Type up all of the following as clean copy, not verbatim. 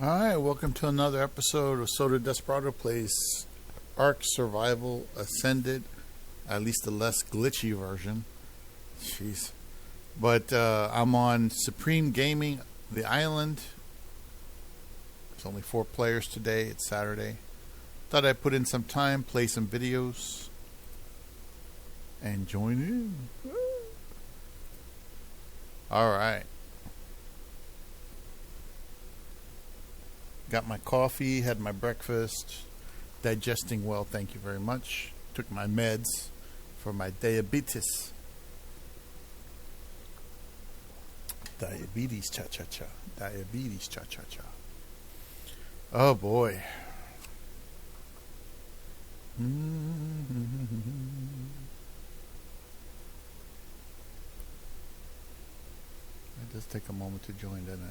Alright, welcome to another episode of Psoto Desperado Plays Ark Survival Ascended, at least the less glitchy version. Jeez. But I'm on Supreme Gaming, the island. There's only 4 players today. It's Saturday. Thought I'd put in some time, play some videos, and join in. Alright. Got my coffee, had my breakfast, digesting well, thank you very much. Took my meds for my diabetes. Diabetes cha-cha-cha. Diabetes cha-cha-cha. Oh boy. It does take a moment to join, doesn't it?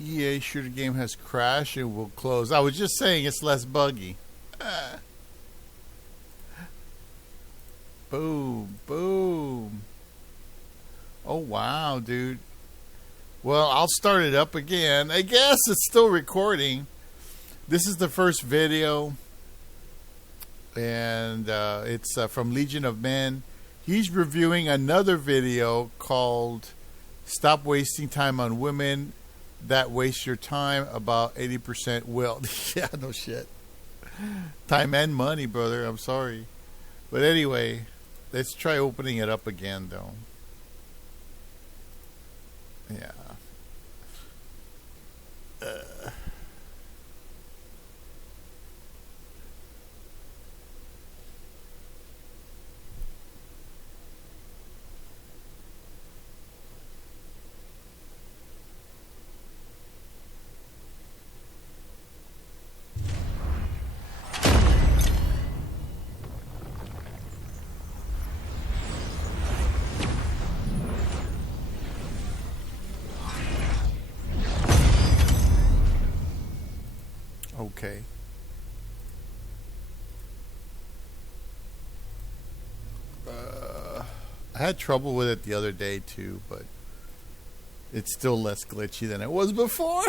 EA shooter game has crashed and will close. I was just saying it's less buggy. Boom, boom. Oh wow, dude. Well, I'll start it up again. I guess it's still recording. This is the first video, and it's from Legion of Men. He's reviewing another video called Stop Wasting Time on Women That Waste Your Time, about 80% will. Yeah, no shit. Time and money, brother. I'm sorry. But anyway, let's try opening it up again, though. Yeah. Okay. I had trouble with it the other day too, but it's still less glitchy than it was before.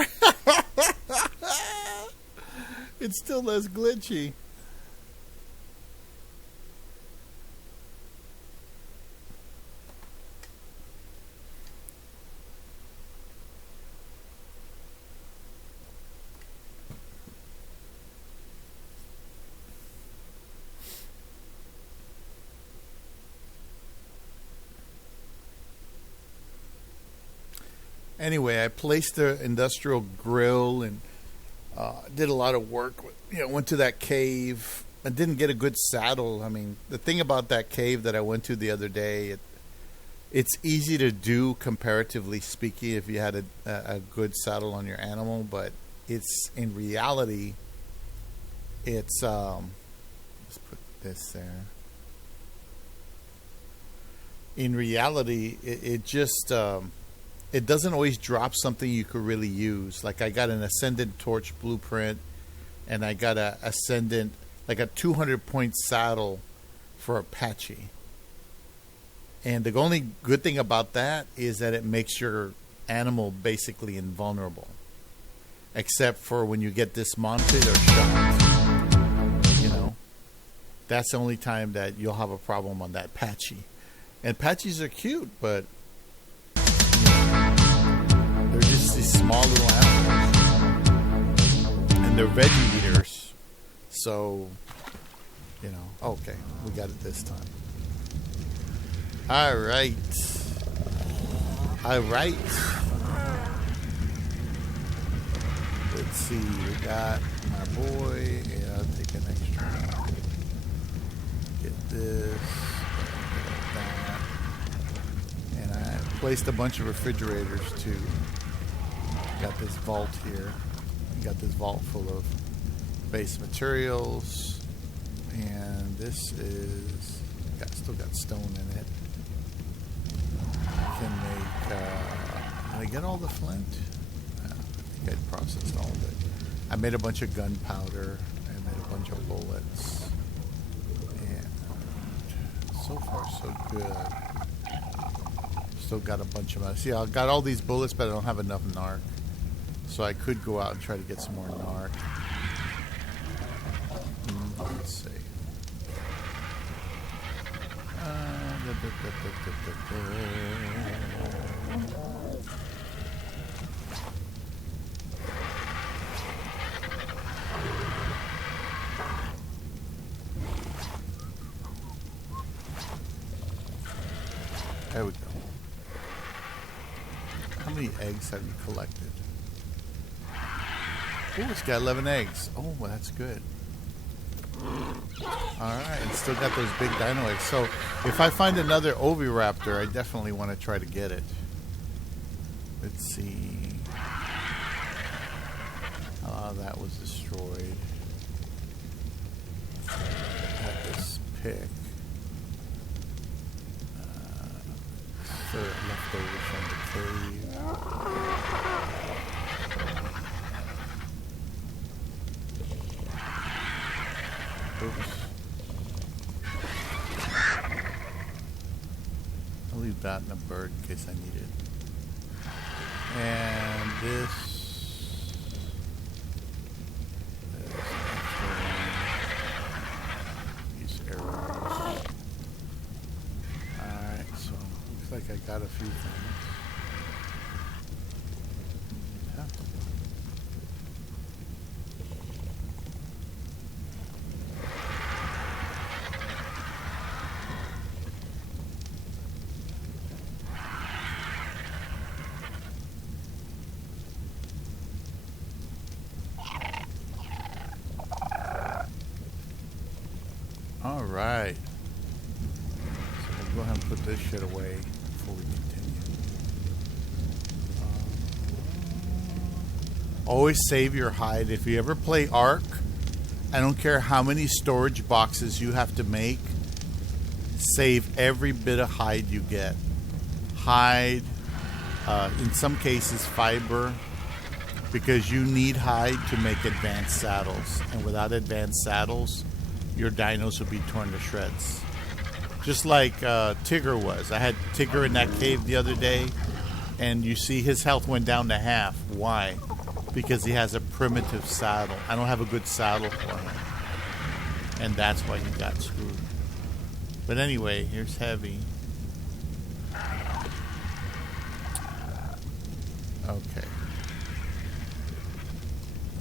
It's still less glitchy. Anyway, I placed the industrial grill and did a lot of work. Went to that cave. I didn't get a good saddle. I mean, the thing about that cave that I went to the other day, it's easy to do comparatively speaking if you had a good saddle on your animal, but it's in reality, it's let's put this there. In reality, it just it doesn't always drop something you could really use. Like I got an Ascendant torch blueprint, and I got a Ascendant, like a 200-point saddle for Apache. And the only good thing about that is that it makes your animal basically invulnerable, except for when you get dismounted or shot. That's the only time that you'll have a problem on that Apache. And Apaches are cute, but they're just these small little animals, and they're veggie eaters. So, okay, we got it this time. All right. Let's see. We got my boy. Yeah, I'll take an extra. Get this. That. And I placed a bunch of refrigerators too. Got this vault here. Got this vault full of base materials, and this is still got stone in it. I can make. Did I get all the flint? I think I processed all of it. I made a bunch of gunpowder. I made a bunch of bullets. And so far, so good. Still got a bunch of them. See, I got all these bullets, but I don't have enough narc. So I could go out and try to get some more narc. Let's see. There we go. How many eggs have you collected? Oh, it's got 11 eggs. Oh, well, that's good. Alright, and still got those big dino eggs. So, if I find another oviraptor, I definitely want to try to get it. Let's see. That was destroyed. Got this pick. Left over from the cave. Oops. I'll leave that in a bird in case I need it. And this. These arrows. Alright, so looks like I got a few things. Alright. So we'll go ahead and put this shit away before we continue. Always save your hide. If you ever play Ark, I don't care how many storage boxes you have to make, save every bit of hide you get. Hide, in some cases fiber, because you need hide to make advanced saddles. And without advanced saddles, your dinos will be torn to shreds. Just like Tigger was. I had Tigger in that cave the other day, and you see his health went down to half. Why? Because he has a primitive saddle. I don't have a good saddle for him. And that's why he got screwed. But anyway, here's Heavy. Okay.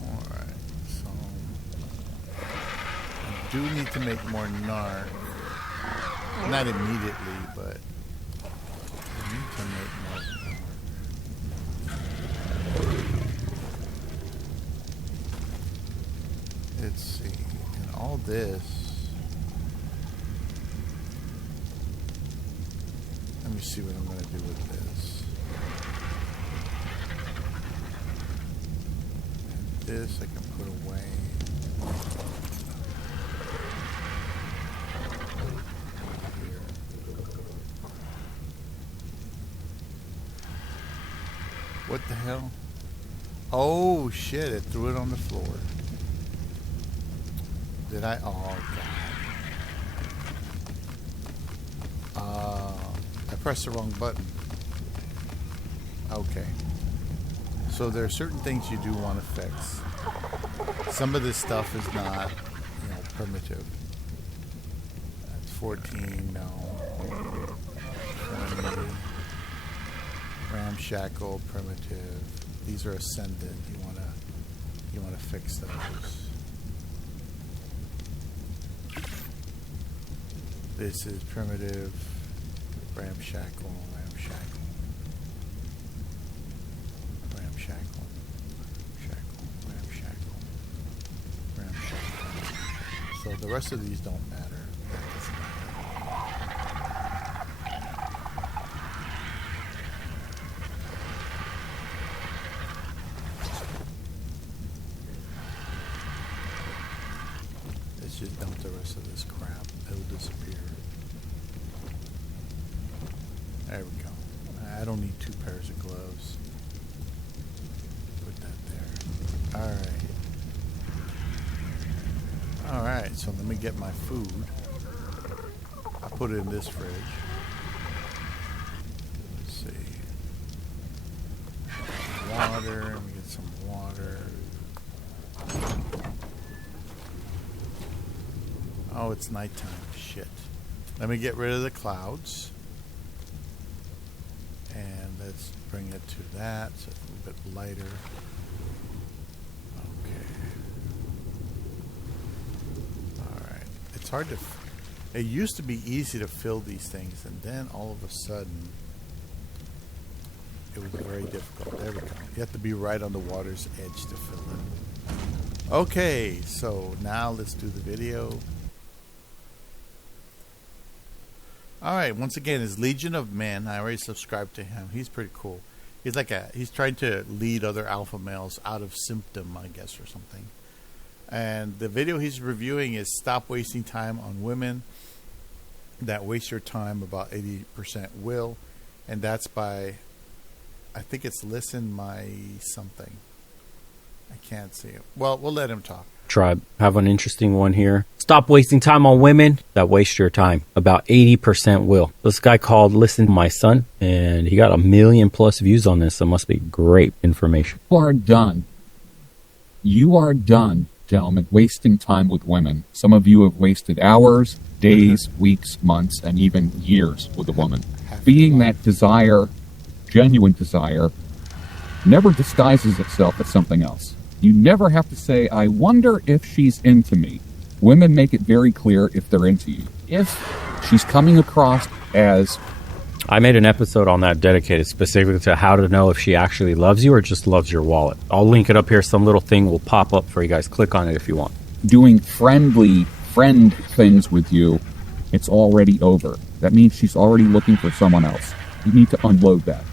Alright, so I do need to make more narc. Not immediately, but I need to make more narc. Let's see. And all this. Let me see what I'm going to do with this. And this I can put away. Here. What the hell? Oh shit, it threw it on the floor. Did I? Oh god. I pressed the wrong button. Okay. So there are certain things you do want to fix. Some of this stuff is not, primitive. That's 14, no. 20. Ramshackle, primitive. These are ascended. You wanna fix those. This is primitive, ramshackle, ramshackle, ramshackle, shackle, ramshackle, ramshackle. So the rest of these don't matter. Let's just dump the rest of this crap. disappear. There we go. I don't need 2 pairs of gloves. Put that there. Alright, so let me get my food. I put it in this fridge. Let's see. Water. Let me get some water. Oh, it's nighttime. Shit. Let me get rid of the clouds. And let's bring it to that so it's a little bit lighter. Okay. Alright. It's hard to... It used to be easy to fill these things, and then all of a sudden it was very difficult. There we go. You have to be right on the water's edge to fill it. Okay, so now let's do the video. Alright, once again, it's Legion of Men. I already subscribed to him. He's pretty cool. He's trying to lead other alpha males out of symptom, I guess, or something. And the video he's reviewing is Stop Wasting Time on Women That Waste Your Time, about 80% Will. And that's by, I think it's Listen My something. I can't see it. Well, we'll let him talk. Tribe, have an interesting one here. Stop wasting time on women that waste your time. About 80% will. This guy called Listen to My Son, and he got 1 million+ views on this, so it must be great information. You are done. You are done, gentlemen, wasting time with women. Some of you have wasted hours, days, weeks, months, and even years with a woman. Being that desire, genuine desire, never disguises itself as something else. You never have to say, I wonder if she's into me. Women make it very clear if they're into you. If she's coming across as... I made an episode on that dedicated specifically to how to know if she actually loves you or just loves your wallet. I'll link it up here. Some little thing will pop up for you guys. Click on it if you want. Doing friend things with you, it's already over. That means she's already looking for someone else. You need to unload that.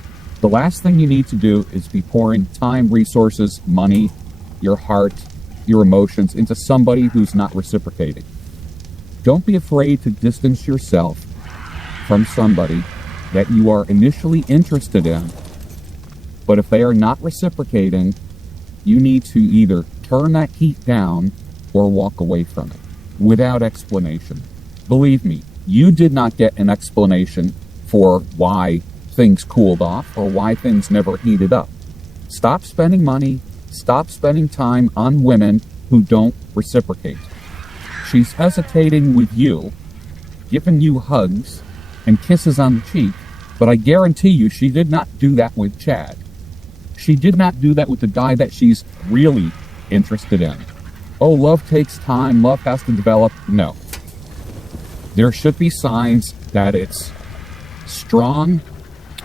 The last thing you need to do is be pouring time, resources, money, your heart, your emotions into somebody who's not reciprocating. Don't be afraid to distance yourself from somebody that you are initially interested in, but if they are not reciprocating, you need to either turn that heat down or walk away from it without explanation. Believe me, you did not get an explanation for why things cooled off or why things never heated up. Stop spending money, stop spending time on women who don't reciprocate. She's hesitating with you, giving you hugs and kisses on the cheek, but I guarantee you she did not do that with Chad. She did not do that with the guy that she's really interested in. Oh, love takes time, love has to develop. No. There should be signs that it's strong.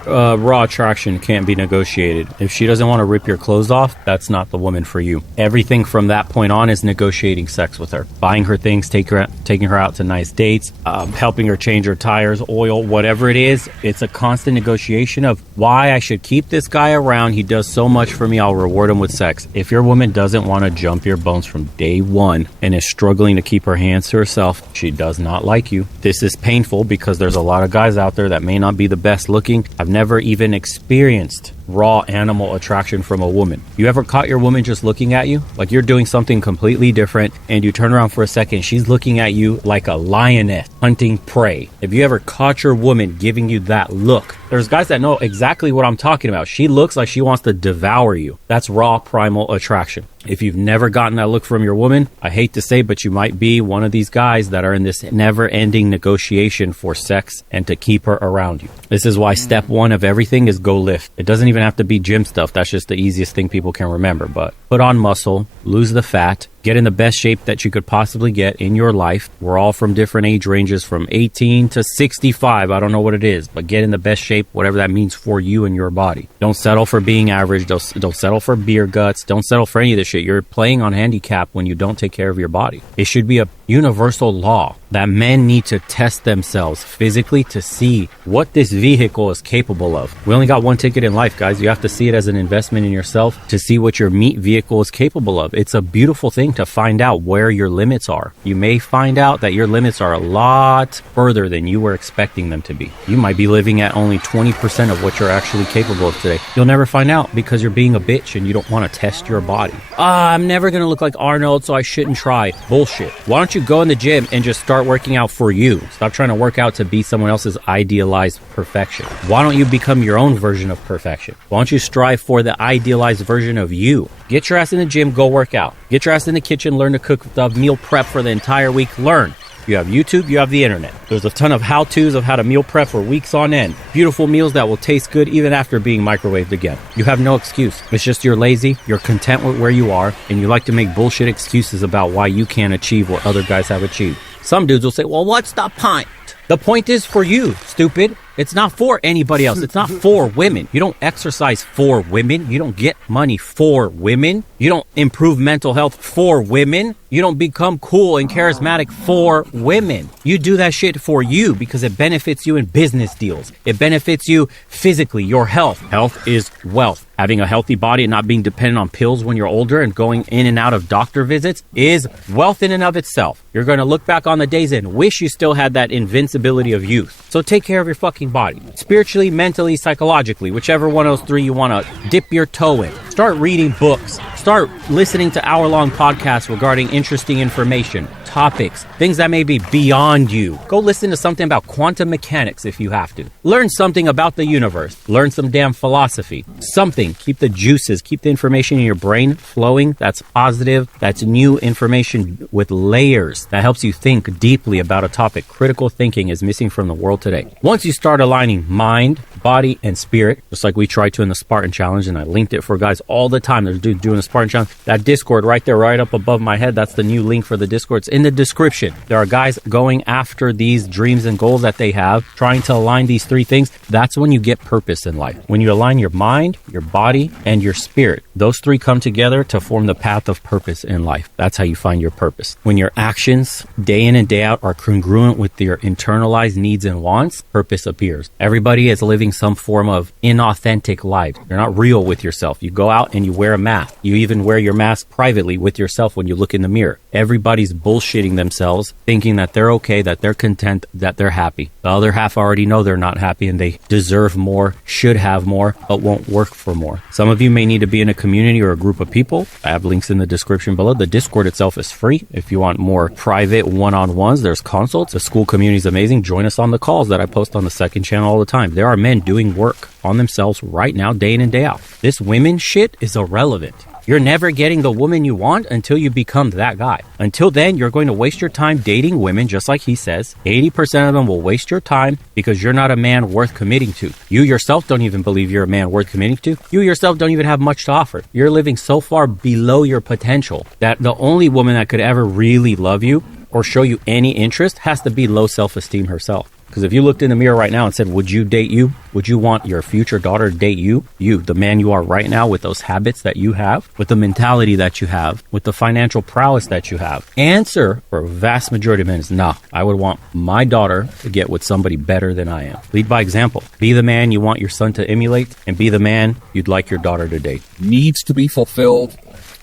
Raw attraction can't be negotiated. If she doesn't want to rip your clothes off, that's not the woman for you. Everything from that point on is negotiating sex with her. Buying her things, taking her out to nice dates, helping her change her tires, oil, whatever it is. It's a constant negotiation of why I should keep this guy around. He does so much for me, I'll reward him with sex. If your woman doesn't want to jump your bones from day one and is struggling to keep her hands to herself, she does not like you. This is painful because there's a lot of guys out there that may not be the best looking. I've never even experienced raw animal attraction from a woman. You ever caught your woman just looking at you? Like you're doing something completely different and you turn around for a second, she's looking at you like a lioness hunting prey. If you ever caught your woman giving you that look, there's guys that know exactly what I'm talking about. She looks like she wants to devour you. That's raw primal attraction. If you've never gotten that look from your woman, I hate to say, but you might be one of these guys that are in this never-ending negotiation for sex and to keep her around you. This is why step one of everything is go lift. It doesn't even have to be gym stuff. That's just the easiest thing people can remember. But put on muscle, lose the fat, get in the best shape that you could possibly get in your life. We're all from different age ranges from 18 to 65. I don't know what it is, but get in the best shape, whatever that means for you and your body. Don't settle for being average. Don't settle for beer guts. Don't settle for any of this shit. You're playing on handicap when you don't take care of your body. It should be a universal law that men need to test themselves physically to see what this vehicle is capable of. We only got one ticket in life, guys. You have to see it as an investment in yourself to see what your meat vehicle is capable of. It's a beautiful thing to find out where your limits are. You may find out that your limits are a lot further than you were expecting them to be. You might be living at only 20% of what you're actually capable of today. You'll never find out because you're being a bitch and you don't want to test your body. I'm never going to look like Arnold, so I shouldn't try. Bullshit. Why don't you go in the gym and just start working out for you? Stop trying to work out to be someone else's idealized perfection. Why don't you become your own version of perfection? Why don't you strive for the idealized version of you? Get your ass in the gym, go work out. Get your ass in the kitchen, learn to cook the meal prep for the entire week. Learn. You have YouTube, you have the internet. There's a ton of how-tos of how to meal prep for weeks on end. Beautiful meals that will taste good even after being microwaved again. You have no excuse. It's just you're lazy, you're content with where you are, and you like to make bullshit excuses about why you can't achieve what other guys have achieved. Some dudes will say, well, what's the point? The point is for you, stupid. It's not for anybody else. It's not for women. You don't exercise for women. You don't get money for women. You don't improve mental health for women. You don't become cool and charismatic for women. You do that shit for you because it benefits you in business deals. It benefits you physically, your health. Health is wealth. Having a healthy body and not being dependent on pills when you're older and going in and out of doctor visits is wealth in and of itself. You're going to look back on the days and wish you still had that invincibility of youth. So take care of your fucking body. Spiritually, mentally, psychologically, whichever one of those three you want to dip your toe in. Start reading books. Start listening to hour-long podcasts regarding interesting information, topics, things that may be beyond you. Go listen to something about quantum mechanics if you have to. Learn something about the universe. Learn some damn philosophy. Something. Keep the juices, keep the information in your brain flowing. That's positive. That's new information with layers that helps you think deeply about a topic. Critical thinking is missing from the world today. Once you start aligning mind, body, and spirit, just like we try to in the Spartan Challenge, and I linked it for guys all the time. There's dudes doing the Spartan Challenge. That Discord right there, right up above my head, that's the new link for the Discord. It's in the description. There are guys going after these dreams and goals that they have, trying to align these three things. That's when you get purpose in life. When you align your mind, your body, and your spirit, those three come together to form the path of purpose in life. That's how you find your purpose. When your actions, day in and day out, are congruent with your internalized needs and wants, purpose appears. Everybody is living some form of inauthentic life. You're not real with yourself. You go out and you wear a mask. You even wear your mask privately with yourself when you look in the mirror. Everybody's bullshitting themselves, thinking that they're okay, that they're content, that they're happy. The other half already know they're not happy and they deserve more, should have more, but won't work for more. Some of you may need to be in a community or a group of people. I have links in the description below. The Discord itself is free. If you want more private one-on-ones, there's consults. The school community is amazing. Join us on the calls that I post on the second channel all the time. There are men doing work on themselves right now, day in and day out. This women shit is irrelevant. You're never getting the woman you want until you become that guy. Until then, you're going to waste your time dating women, just like he says. 80% of them will waste your time because you're not a man worth committing to. You yourself don't even believe you're a man worth committing to. You yourself don't even have much to offer. You're living so far below your potential that the only woman that could ever really love you or show you any interest has to be low self-esteem herself. Because if you looked in the mirror right now and said, would you date you? Would you want your future daughter to date you? You, the man you are right now, with those habits that you have, with the mentality that you have, with the financial prowess that you have. Answer for a vast majority of men is, nah, I would want my daughter to get with somebody better than I am. Lead by example. Be the man you want your son to emulate, and be the man you'd like your daughter to date. Needs to be fulfilled,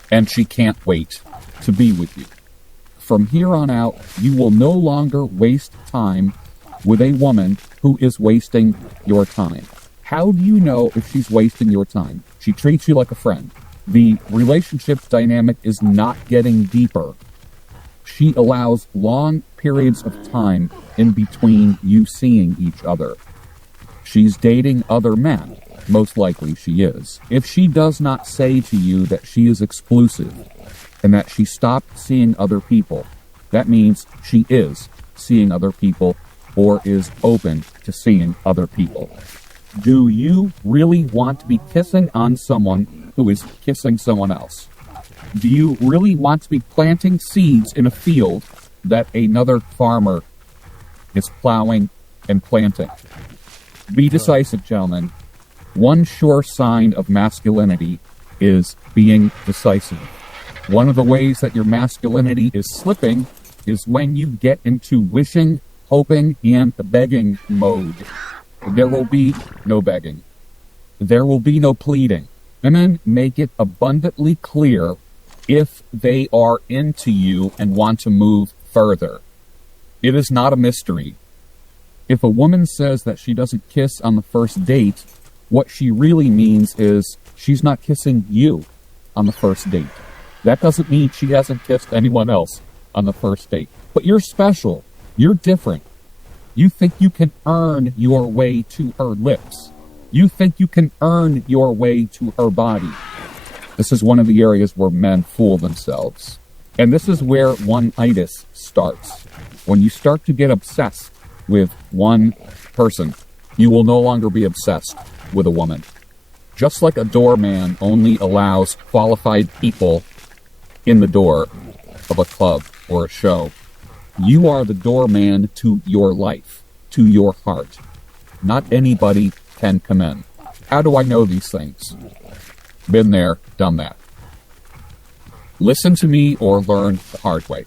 and she can't wait to be with you. From here on out, you will no longer waste time with a woman who is wasting your time. How do you know if she's wasting your time? She treats you like a friend. The relationship dynamic is not getting deeper. She allows long periods of time in between you seeing each other. She's dating other men. Most likely she is. If she does not say to you that she is exclusive and that she stopped seeing other people, that means she is seeing other people or is open to seeing other people. Do you really want to be kissing on someone who is kissing someone else? Do you really want to be planting seeds in a field that another farmer is plowing and planting? Be decisive, gentlemen. One sure sign of masculinity is being decisive. One of the ways that your masculinity is slipping is when you get into wishing, hoping, and begging mode. There will be no begging. There will be no pleading. Women make it abundantly clear if they are into you and want to move further. It is not a mystery. If a woman says that she doesn't kiss on the first date, what she really means is she's not kissing you on the first date. That doesn't mean she hasn't kissed anyone else on the first date. But you're special. You're different. You think you can earn your way to her lips. You think you can earn your way to her body. This is one of the areas where men fool themselves. And this is where one-itis starts. When you start to get obsessed with one person, you will no longer be obsessed with a woman. Just like a doorman only allows qualified people in the door of a club or a show, you are the doorman to your life, to your heart. Not anybody can come in. How do I know these things? Been there, done that. Listen to me or learn the hard way.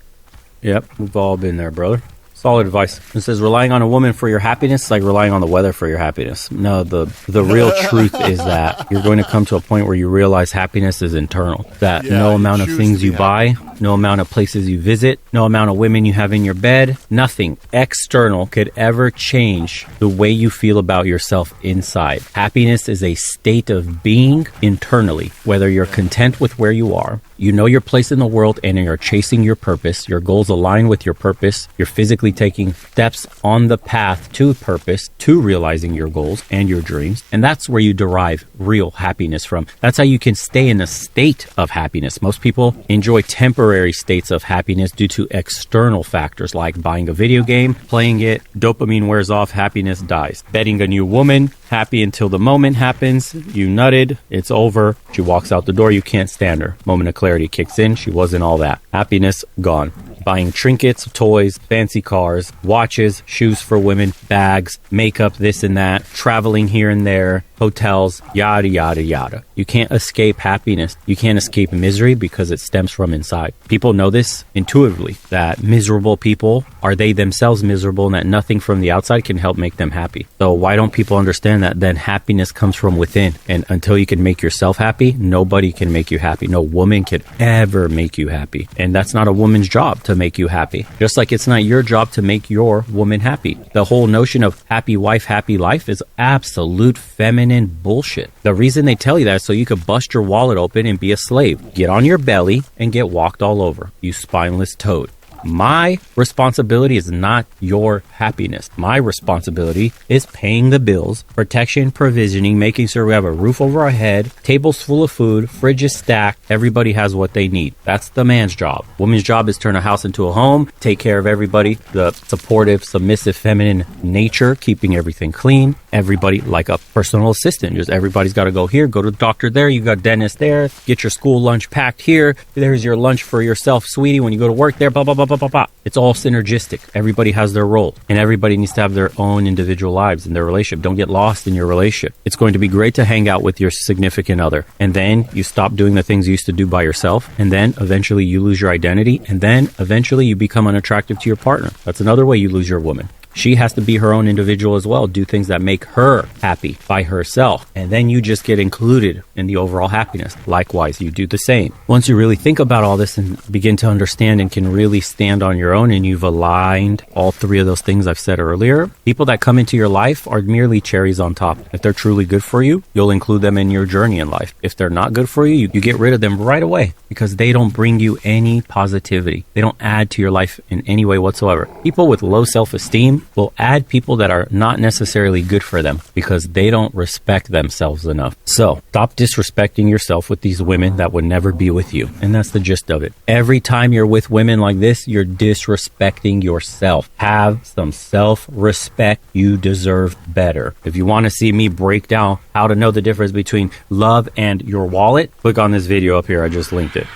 Yep, we've all been there, brother. Solid advice. It says relying on a woman for your happiness is like relying on the weather for your happiness. No, the real truth is that you're going to come to a point where you realize happiness is internal. That no amount of things you buy, no amount of places you visit, no amount of women you have in your bed, nothing external could ever change the way you feel about yourself inside. Happiness is a state of being internally, whether you're content with where you are, you know your place in the world, and you're chasing your purpose, your goals align with your purpose, you're physically taking steps on the path to purpose, to realizing your goals and your dreams, and that's where you derive real happiness from. That's how you can stay in a state of happiness. Most people enjoy temporary states of happiness due to external factors like buying a video game, playing it, dopamine wears off, happiness dies. Betting a new woman, happy until the moment happens, you nutted, it's over, she walks out the door, you can't stand her. Moment of clarity kicks in, she wasn't all that. Happiness gone. Buying trinkets, toys, fancy cars, watches, shoes for women, bags, makeup, this and that, traveling here and there, hotels, yada, yada, yada. You can't escape happiness. You can't escape misery because it stems from inside. People know this intuitively, that miserable people are they themselves miserable and that nothing from the outside can help make them happy. So why don't people understand that then happiness comes from within? And until you can make yourself happy, nobody can make you happy. No woman can ever make you happy. And that's not a woman's job to make you happy. Just like it's not your job to make your woman happy. The whole notion of happy wife, happy life is absolute feminine bullshit. The reason they tell you that is so you could bust your wallet open and be a slave. Get on your belly and get walked all over, you spineless toad. My responsibility is not your happiness. My responsibility is paying the bills, protection, provisioning, making sure we have a roof over our head, tables full of food, fridges stacked, everybody has what they need. That's the man's job. Woman's job is turn a house into a home, take care of everybody, the supportive, submissive, feminine nature, keeping everything clean, everybody like a personal assistant. Just everybody's got to go here, go to the doctor there, you got dentist there, get your school lunch packed here, there's your lunch for yourself, sweetie, when you go to work there, blah, blah, blah, blah, blah, blah. It's all synergistic. Everybody has their role, and everybody needs to have their own individual lives in their relationship. Don't get lost in your relationship. It's going to be great to hang out with your significant other, and then you stop doing the things you used to do by yourself, and then eventually you lose your identity, and then eventually you become unattractive to your partner. That's another way you lose your woman. She has to be her own individual as well, do things that make her happy by herself. And then you just get included in the overall happiness. Likewise, you do the same. Once you really think about all this and begin to understand and can really stand on your own and you've aligned all three of those things I've said earlier, people that come into your life are merely cherries on top. If they're truly good for you, you'll include them in your journey in life. If they're not good for you, you get rid of them right away because they don't bring you any positivity. They don't add to your life in any way whatsoever. People with low self-esteem will add people that are not necessarily good for them because they don't respect themselves enough. So stop disrespecting yourself with these women that would never be with you. And that's the gist of it. Every time you're with women like this, you're disrespecting yourself. Have some self-respect. You deserve better. If you want to see me break down how to know the difference between love and your wallet, click on this video up here. I just linked it.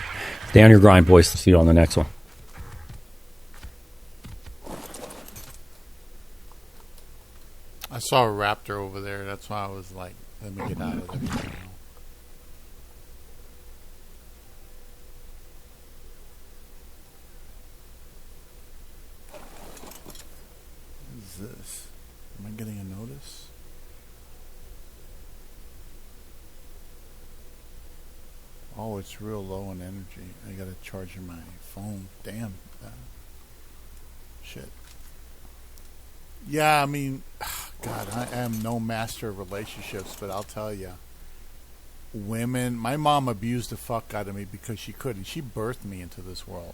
Stay on your grind, boys. See you on the next one. I saw a raptor over there. That's why I was like, let me get out of there. What is this? Am I getting a notice? Oh, it's real low in energy. I gotta charge my phone. Damn. Shit. Yeah, I mean, God, I am no master of relationships, but I'll tell you, women. My mom abused the fuck out of me because she couldn't. She birthed me into this world.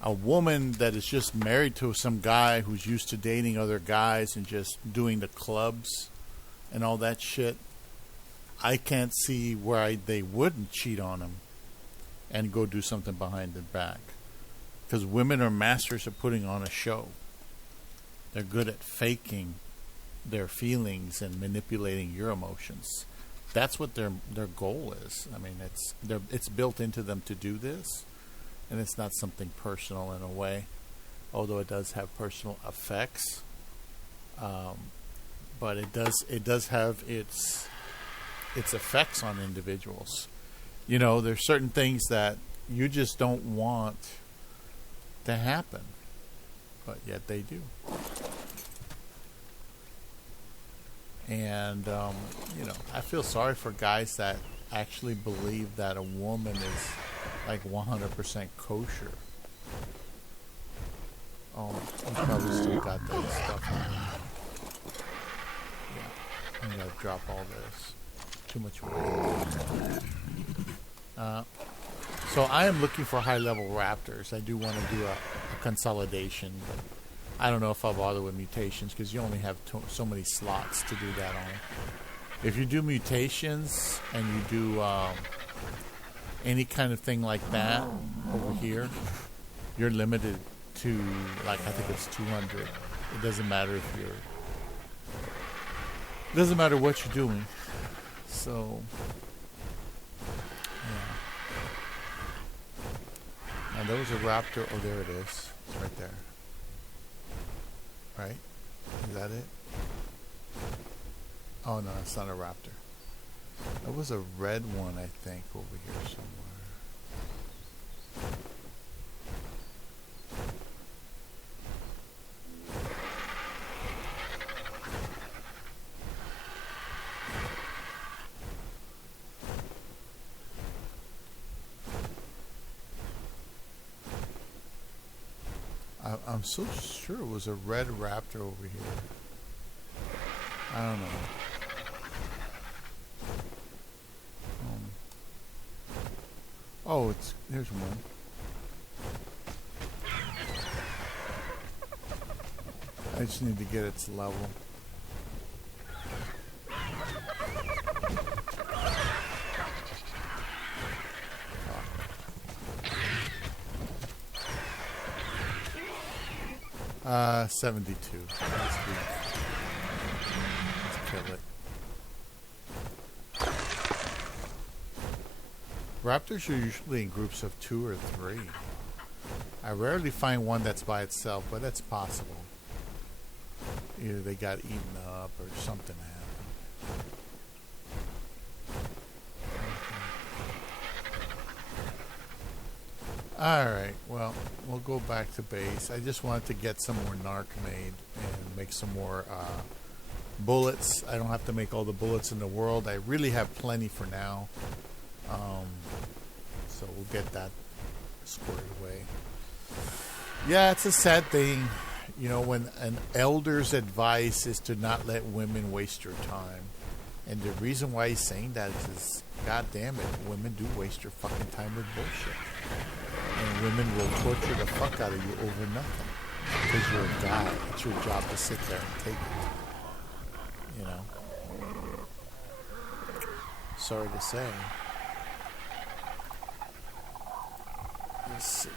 A woman that is just married to some guy who's used to dating other guys and just doing the clubs and all that shit, I can't see where they wouldn't cheat on him and go do something behind their back. Because women are masters of putting on a show. They're good at faking their feelings and manipulating your emotions. That's what their goal is. I mean, it's built into them to do this, and it's not something personal in a way, although it does have personal effects. But it does have its effects on individuals. You know, there's certain things that you just don't want to happen, but yet they do. And you know, I feel sorry for guys that actually believe that a woman is like 100% kosher. Oh, you probably still got that stuff on. Yeah, I'm gonna drop all this. Too much weight. So I am looking for high-level raptors. I do want to do a consolidation, but I don't know if I'll bother with mutations because you only have so many slots to do that on. If you do mutations and you do any kind of thing like that over here, you're limited to, like, I think it's 200. It doesn't matter if you're... It doesn't matter what you're doing. So... And there was a raptor. Oh, there it is. It's right there. Right? Is that it? Oh, no, it's not a raptor. There was a red one, I think, over here somewhere. I'm so sure it was a red raptor over here. I don't know. Oh, there's one. I just need to get its level. Uh, 72. Let's kill it. Raptors are usually in groups of 2 or 3. I rarely find one that's by itself, but that's possible. Either they got eaten up or something happened. Alright, well, we'll go back to base. I just wanted to get some more narc made and make some more bullets. I don't have to make all the bullets in the world. I really have plenty for now. So we'll get that squared away. Yeah, it's a sad thing. You know, when an elder's advice is to not let women waste your time. And the reason why he's saying that is, God damn it, women do waste your fucking time with bullshit. And women will torture the fuck out of you over nothing. Because you're a guy. It's your job to sit there and take it. You know? Sorry to say. Let's see.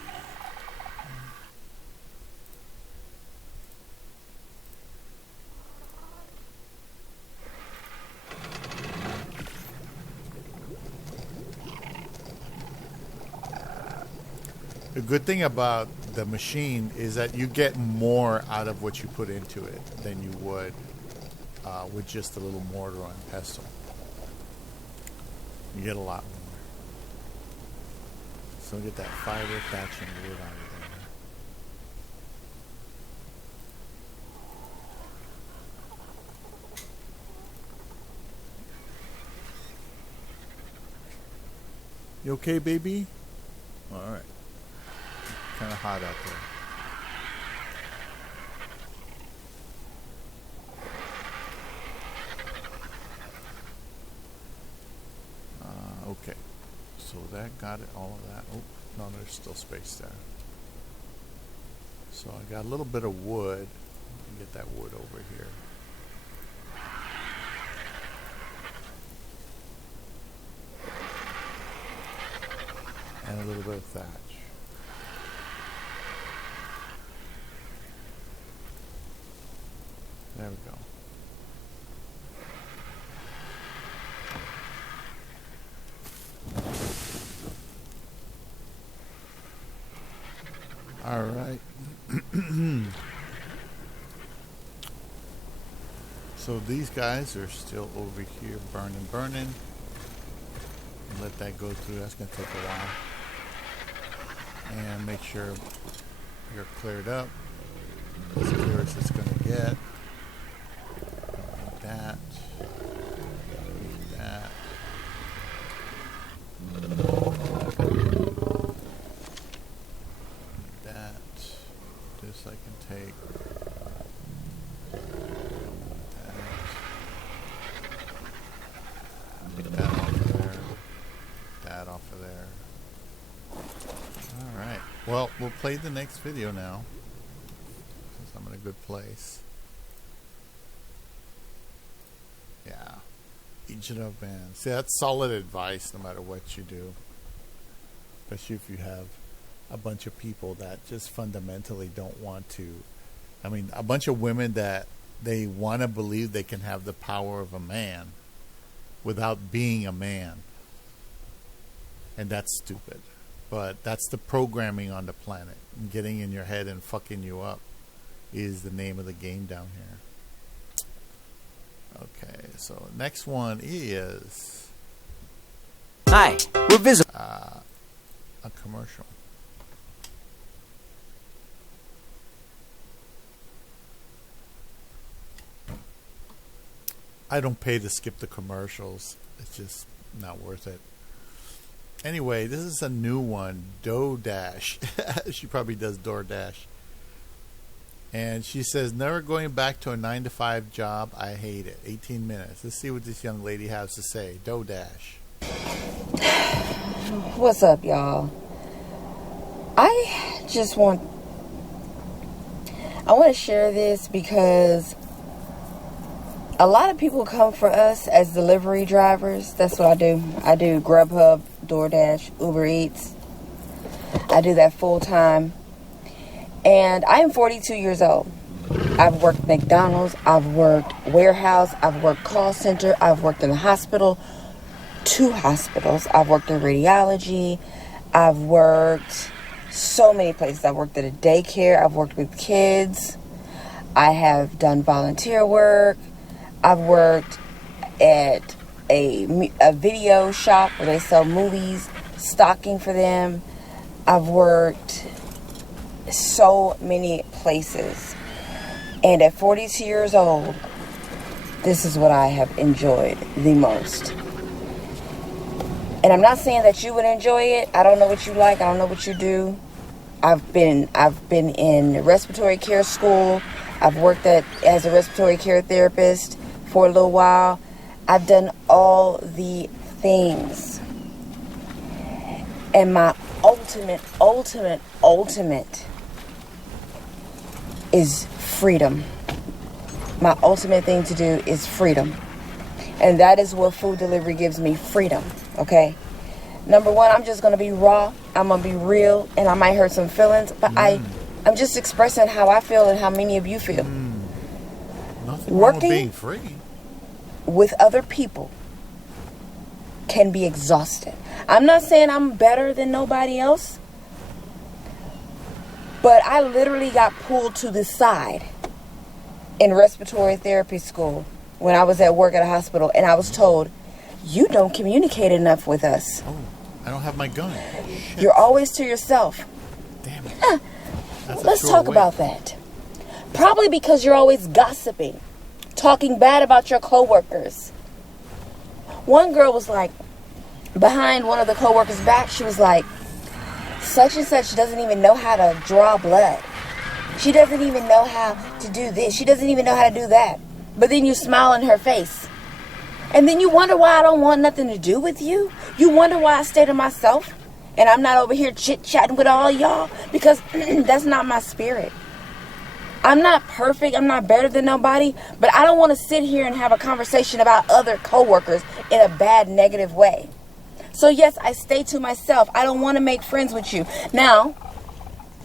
The good thing about the machine is that you get more out of what you put into it than you would with just a little mortar and pestle. You get a lot more. So get that fiber, thatch, and wood out of there. You okay, baby? All right. Kind of hot out there. Okay. So that got it, all of that. Oh, no, there's still space there. So I got a little bit of wood. Let me get that wood over here. And a little bit of thatch. There we go. All right. So these guys are still over here burning. Let that go through. That's going to take a while. And make sure you're cleared up. As clear as it's going to get. Like that. Like that. That. This I can take. Get that off of there. That off of there. Alright. Well, we'll play the next video now. Since I'm in a good place. Yeah. Each and of man. See, that's solid advice no matter what you do. Especially if you have a bunch of people that just fundamentally don't want to. I mean, a bunch of women that they want to believe they can have the power of a man without being a man. And that's stupid. But that's the programming on the planet. And getting in your head and fucking you up is the name of the game down here. Okay, so next one is... Hi, we're visible. A commercial. I don't pay to skip the commercials. It's just not worth it. Anyway, this is a new one, DoorDash. She probably does DoorDash. And she says, never going back to a 9-to-5 job. I hate it. 18 minutes. Let's see what this young lady has to say. DoorDash. What's up, y'all? I want to share this because a lot of people come for us as delivery drivers. That's what I do. I do Grubhub, DoorDash, Uber Eats. I do that full time. And I am 42 years old. I've worked McDonald's. I've worked warehouse. I've worked call center. I've worked in the hospital. 2 hospitals. I've worked in radiology. I've worked so many places. I've worked at a daycare. I've worked with kids. I have done volunteer work. I've worked at a video shop where they sell movies, stocking for them. I've worked so many places. And at 42 years old, this is what I have enjoyed the most. And I'm not saying that you would enjoy it. I don't know what you like. I don't know what you do. I've been in respiratory care school. I've worked as a respiratory care therapist for a little while. I've done all the things. And my ultimate is freedom. My ultimate thing to do is freedom. And that is what food delivery gives me, freedom. Okay? Number one, I'm just going to be raw. I'm going to be real. And I might hurt some feelings. But I'm just expressing how I feel and how many of you feel. Nothing wrong with being free. With other people can be exhausting. I'm not saying I'm better than nobody else, but I literally got pulled to the side in respiratory therapy school when I was at work at a hospital, and I was told, you don't communicate enough with us. Oh, I don't have my gun. Shit. You're always to yourself. Damn it. Let's talk about that. Probably because you're always gossiping, talking bad about your coworkers. One girl was like, behind one of the coworkers' back, she was like, such and such doesn't even know how to draw blood. She doesn't even know how to do this. She doesn't even know how to do that. But then you smile in her face. And then you wonder why I don't want nothing to do with you. You wonder why I stay to myself. And I'm not over here chit-chatting with all y'all. Because that's not my spirit. I'm not perfect. I'm not better than nobody. But I don't want to sit here and have a conversation about other coworkers in a bad, negative way. So yes, I stay to myself. I don't want to make friends with you. Now,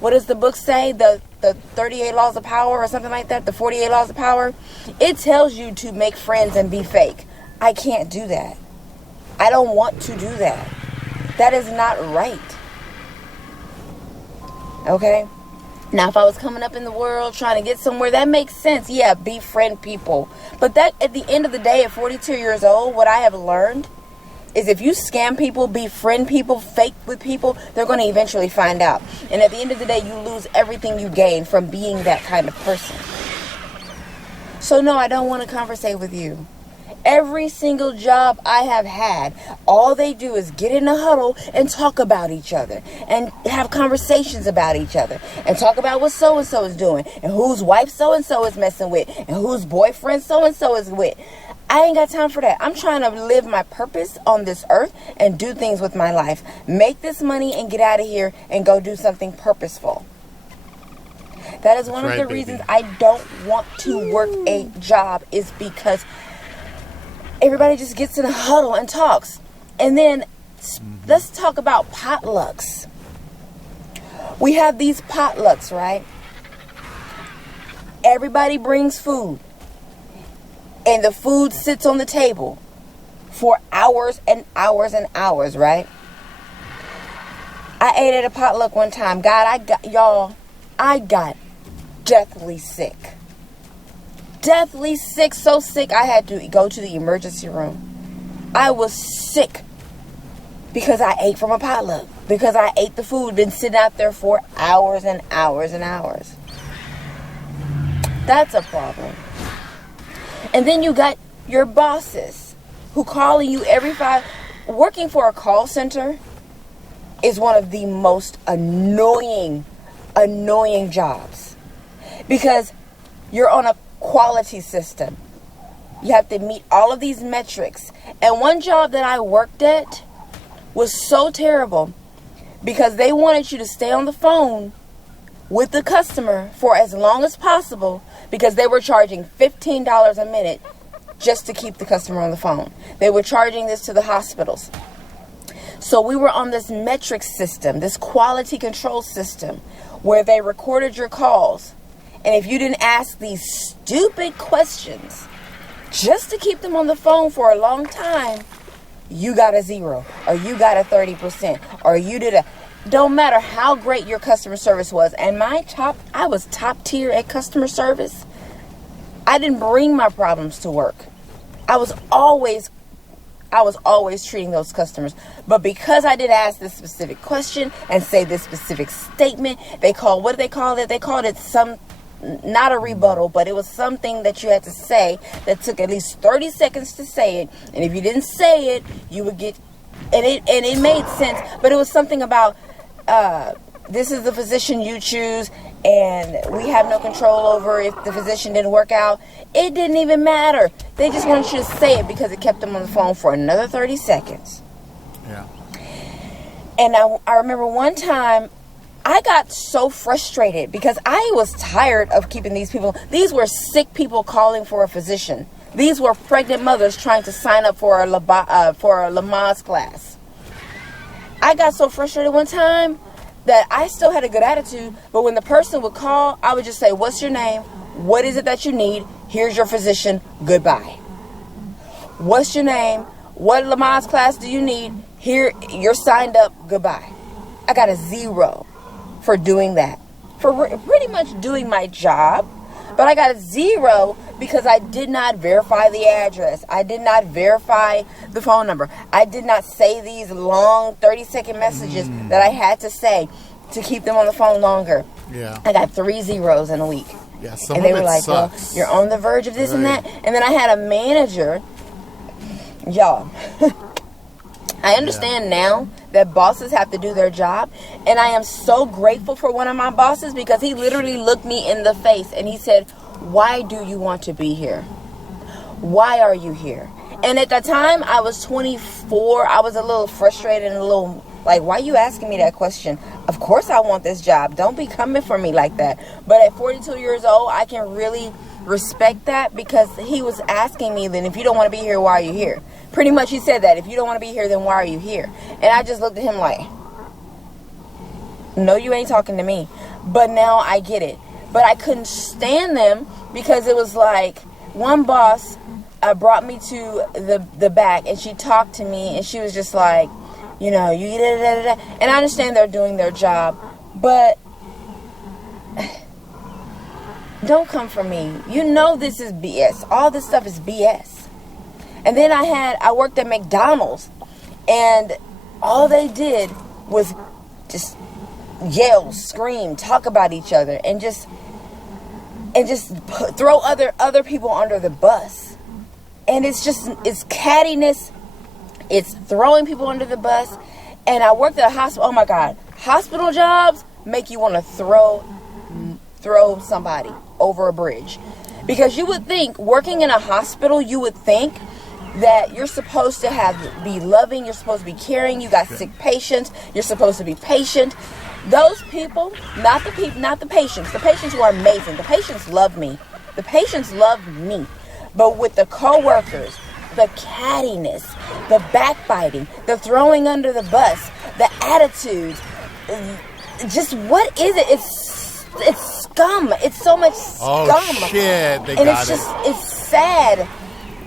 what does the book say? The 38 laws of power or something like that? The 48 laws of power? It tells you to make friends and be fake. I can't do that. I don't want to do that. That is not right. Okay? Now, if I was coming up in the world trying to get somewhere, that makes sense. Yeah, befriend people. But that, at the end of the day, at 42 years old, what I have learned is if you scam people, befriend people, fake with people, they're going to eventually find out. And at the end of the day, you lose everything you gain from being that kind of person. So no, I don't want to conversate with you. Every single job I have had, all they do is get in a huddle and talk about each other and have conversations about each other and talk about what so-and-so is doing and whose wife so-and-so is messing with and whose boyfriend so-and-so is with. I ain't got time for that. I'm trying to live my purpose on this earth and do things with my life. Make this money and get out of here and go do something purposeful. That is one of the reasons I don't want to work a job, is because everybody just gets in a huddle and talks. And then let's talk about potlucks. We have these potlucks, right? Everybody brings food. And the food sits on the table for hours and hours and hours, right? I ate at a potluck one time. God, I got deathly sick. Deathly sick, so sick I had to go to the emergency room. I was sick because I ate from a potluck. Because I ate the food, been sitting out there for hours and hours and hours. That's a problem. And then you got your bosses who calling you every 5. Working for a call center is one of the most annoying jobs. Because you're on a quality system. You have to meet all of these metrics. And one job that I worked at was so terrible because they wanted you to stay on the phone with the customer for as long as possible because they were charging $15 a minute just to keep the customer on the phone. They were charging this to the hospitals. So we were on this metric system, this quality control system, where they recorded your calls. And if you didn't ask these stupid questions just to keep them on the phone for a long time, you got a 0 or you got a 30% or you did a... Don't matter how great your customer service was. And I was top tier at customer service. I didn't bring my problems to work. I was always treating those customers. But because I did ask this specific question and say this specific statement, what did they call it? They called it not a rebuttal, but it was something that you had to say that took at least 30 seconds to say it. And if you didn't say it, you would get... And it made sense, but it was something about this is the physician you choose, and we have no control over if the physician didn't work out. It didn't even matter. They just wanted you to say it because it kept them on the phone for another 30 seconds. Yeah. And I remember one time I got so frustrated because I was tired of keeping these people. These were sick people calling for a physician. These were pregnant mothers trying to sign up for a Lamaze class. I got so frustrated one time that I still had a good attitude, but when the person would call, I would just say, "What's your name? What is it that you need? Here's your physician. Goodbye." What's your name? What Lamaze class do you need? Here, you're signed up. Goodbye. I got a 0 for doing that, for pretty much doing my job. But I got a 0 because I did not verify the address. I did not verify the phone number. I did not say these long 30-second messages that I had to say to keep them on the phone longer. Yeah. I got 3 zeros in a week. Yeah, and they were like, sucks. "Well, you're on the verge of this and that." And then I had a manager, y'all. I understand now that bosses have to do their job, and I am so grateful for one of my bosses because he literally looked me in the face and he said, "Why do you want to be here? Why are you here?" And at the time, I was 24. I was a little frustrated and a little like, "Why are you asking me that question? Of course I want this job. Don't be coming for me like that." But at 42 years old, I can really respect that because he was asking me, then if you don't want to be here, why are you here? Pretty much he said that. If you don't want to be here, then why are you here? And I just looked at him like, no, you ain't talking to me. But now I get it. But I couldn't stand them because it was like one boss brought me to the back and she talked to me and she was just like, you know, you da, da, da, da. And I understand they're doing their job, but don't come for me. You know this is BS. All this stuff is BS. And then I worked at McDonald's and all they did was just yell, scream, talk about each other and just throw other people under the bus. And it's cattiness. It's throwing people under the bus. And I worked at a hospital. Oh my God. Hospital jobs make you want to throw somebody over a bridge. Because you would think, working in a hospital, you would think that you're supposed to be loving, you're supposed to be caring, you got sick patients, you're supposed to be patient. Those people, not the patients. The patients were amazing. The patients love me. The patients love me. But with the co-workers, the cattiness, the backbiting, the throwing under the bus, the attitudes, just what is it? It's scum. It's so much scum. Oh shit! It's sad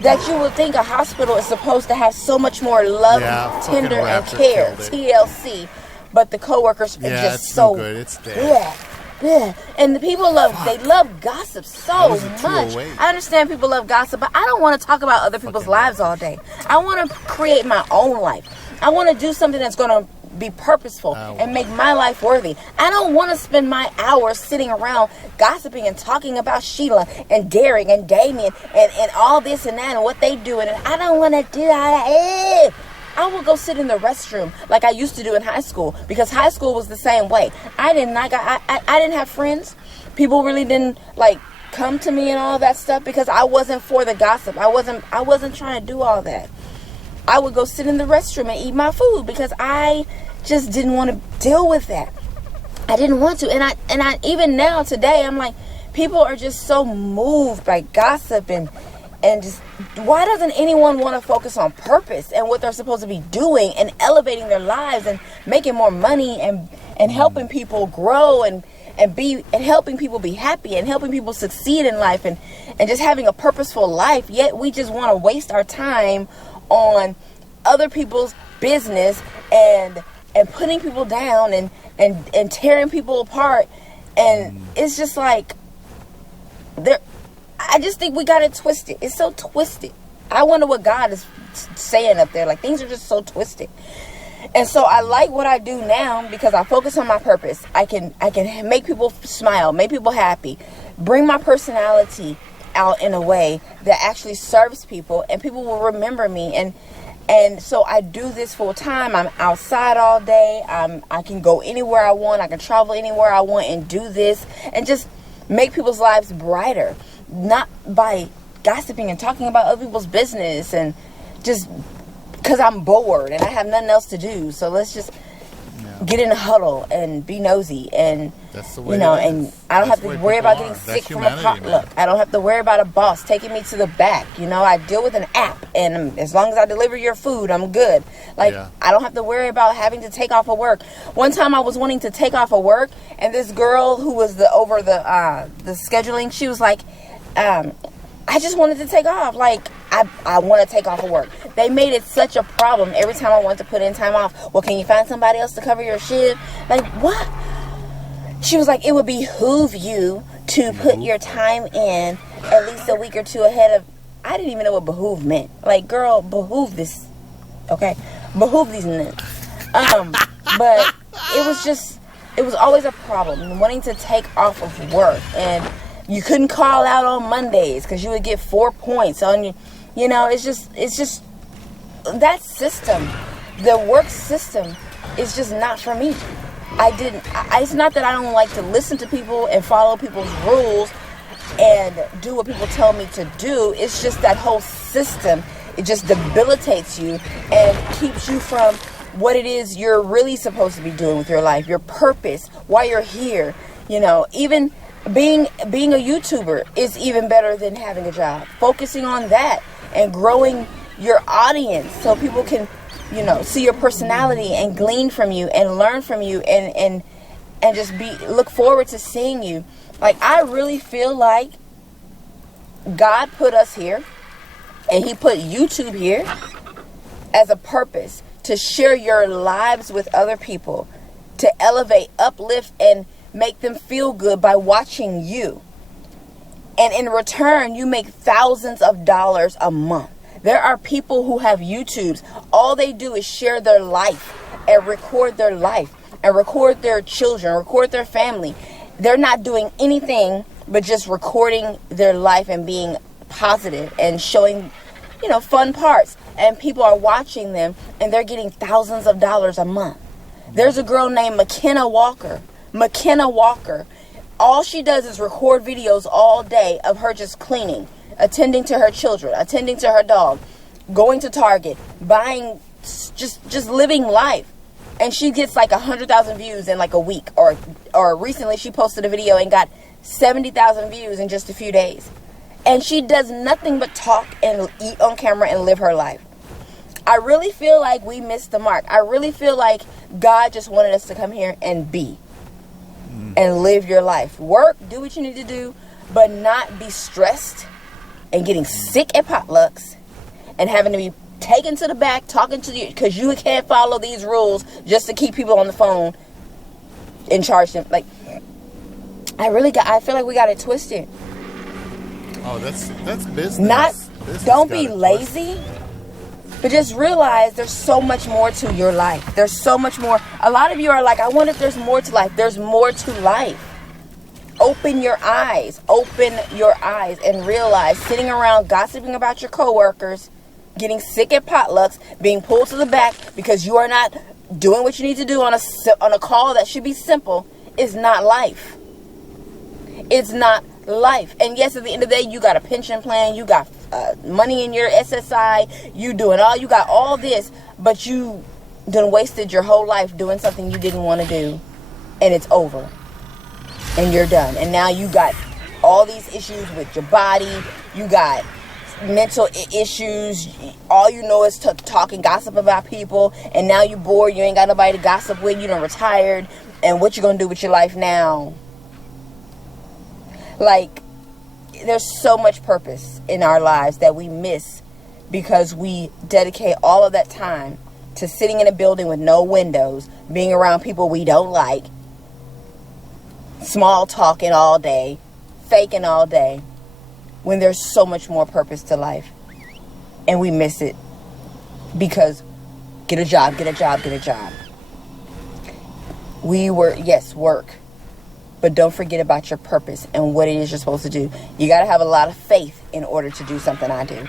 that you would think a hospital is supposed to have so much more love, tender, and care. TLC. But the coworkers are just so good. It's there. Yeah. And the people love gossip so much. I understand people love gossip, but I don't want to talk about other people's lives all day. I want to create my own life. I want to do something that's going to be purposeful and make my life worthy. I don't want to spend my hours sitting around gossiping and talking about Sheila and Derek and Damien and all this and that and what they do. And I don't want to do that. I will go sit in the restroom like I used to do in high school because high school was the same way. I didn't have friends. People really didn't like come to me and all that stuff because I wasn't for the gossip. I wasn't trying to do all that. I would go sit in the restroom and eat my food because I just didn't want to deal with that. I didn't want to. And I even now today I'm like, people are just so moved by gossip and just why doesn't anyone want to focus on purpose and what they're supposed to be doing and elevating their lives and making more money and helping people grow and helping people be happy and helping people succeed in life and just having a purposeful life, yet we just want to waste our time on other people's business and putting people down and tearing people apart. And it's just like I just think we got it twisted. It's so twisted. I wonder what God is saying up there. Like, things are just so twisted. And so I like what I do now because I focus on my purpose. I can make people smile, make people happy, bring my personality out in a way that actually serves people, and people will remember me. And so I do this full time. I'm outside all day. I can go anywhere I want. I can travel anywhere I want and do this and just make people's lives brighter. Not by gossiping and talking about other people's business and just because I'm bored and I have nothing else to do. So let's just get in a huddle and be nosy and that's the way and I don't have to worry about getting sick from a potluck. I don't have to worry about a boss taking me to the back. I deal with an app, and as long as I deliver your food, I'm good. I don't have to worry about having to take off of work. One time I was wanting to take off of work, and this girl who was over the scheduling, she was like, I just wanted to take off. Like, I want to take off of work. They made it such a problem every time I wanted to put in time off. Well, can you find somebody else to cover your shift? Like, what? She was like, it would behoove you to put your time in at least a week or two ahead of... I didn't even know what behoove meant. Like, girl, behoove this. Okay? Behoove these men. But it was always a problem. Wanting to take off of work. And you couldn't call out on Mondays because you would get 4 points on you. It's just that system the work system is just not for me. It's not that I don't like to listen to people and follow people's rules and do what people tell me to do. It's just that whole system, it just debilitates you and keeps you from what it is you're really supposed to be doing with your life, your purpose, why you're here. You know, even being a YouTuber is even better than having a job. Focusing on that and growing your audience so people can, you know, see your personality and glean from you and learn from you and just look forward to seeing you. Like, I really feel like God put us here and He put YouTube here as a purpose to share your lives with other people, to elevate, uplift, and make them feel good by watching you. And in return, you make thousands of dollars a month. There are people who have YouTubes. All they do is share their life and record their life and record their children, record their family. They're not doing anything but just recording their life and being positive and showing, you know, fun parts. And people are watching them and they're getting thousands of dollars a month. There's a girl named McKenna Walker. All she does is record videos all day of her just cleaning, attending to her children, attending to her dog, going to Target, buying, just living life. And she gets like 100,000 views in like a week. Or recently she posted a video and got 70,000 views in just a few days. And she does nothing but talk and eat on camera and live her life. I really feel like we missed the mark. I really feel like God just wanted us to come here and be. And live your life. Work, do what you need to do, but not be stressed and getting sick at potlucks and having to be taken to the back talking to you because you can't follow these rules just to keep people on the phone and charge them. Like, I feel like we got it twisted. Oh, that's business. Don't be lazy, but just realize there's so much more to your life. There's so much more. A lot of you are like, I wonder if there's more to life. There's more to life. Open your eyes and realize sitting around gossiping about your coworkers, getting sick at potlucks, being pulled to the back because you are not doing what you need to do on a call that should be simple is not life. It's not life. And yes, at the end of the day, you got a pension plan, you got money in your SSI, you got all this, but you done wasted your whole life doing something you didn't want to do, and it's over, and you're done. And now you got all these issues with your body, you got mental issues, all you know is talk and gossip about people, and now you're bored, you ain't got nobody to gossip with, you done retired, and what you gonna do with your life now? Like, there's so much purpose in our lives that we miss because we dedicate all of that time to sitting in a building with no windows, being around people we don't like, small talking all day, faking all day, when there's so much more purpose to life. And we miss it because get a job. Work. But don't forget about your purpose and what it is you're supposed to do. You got to have a lot of faith in order to do something I do.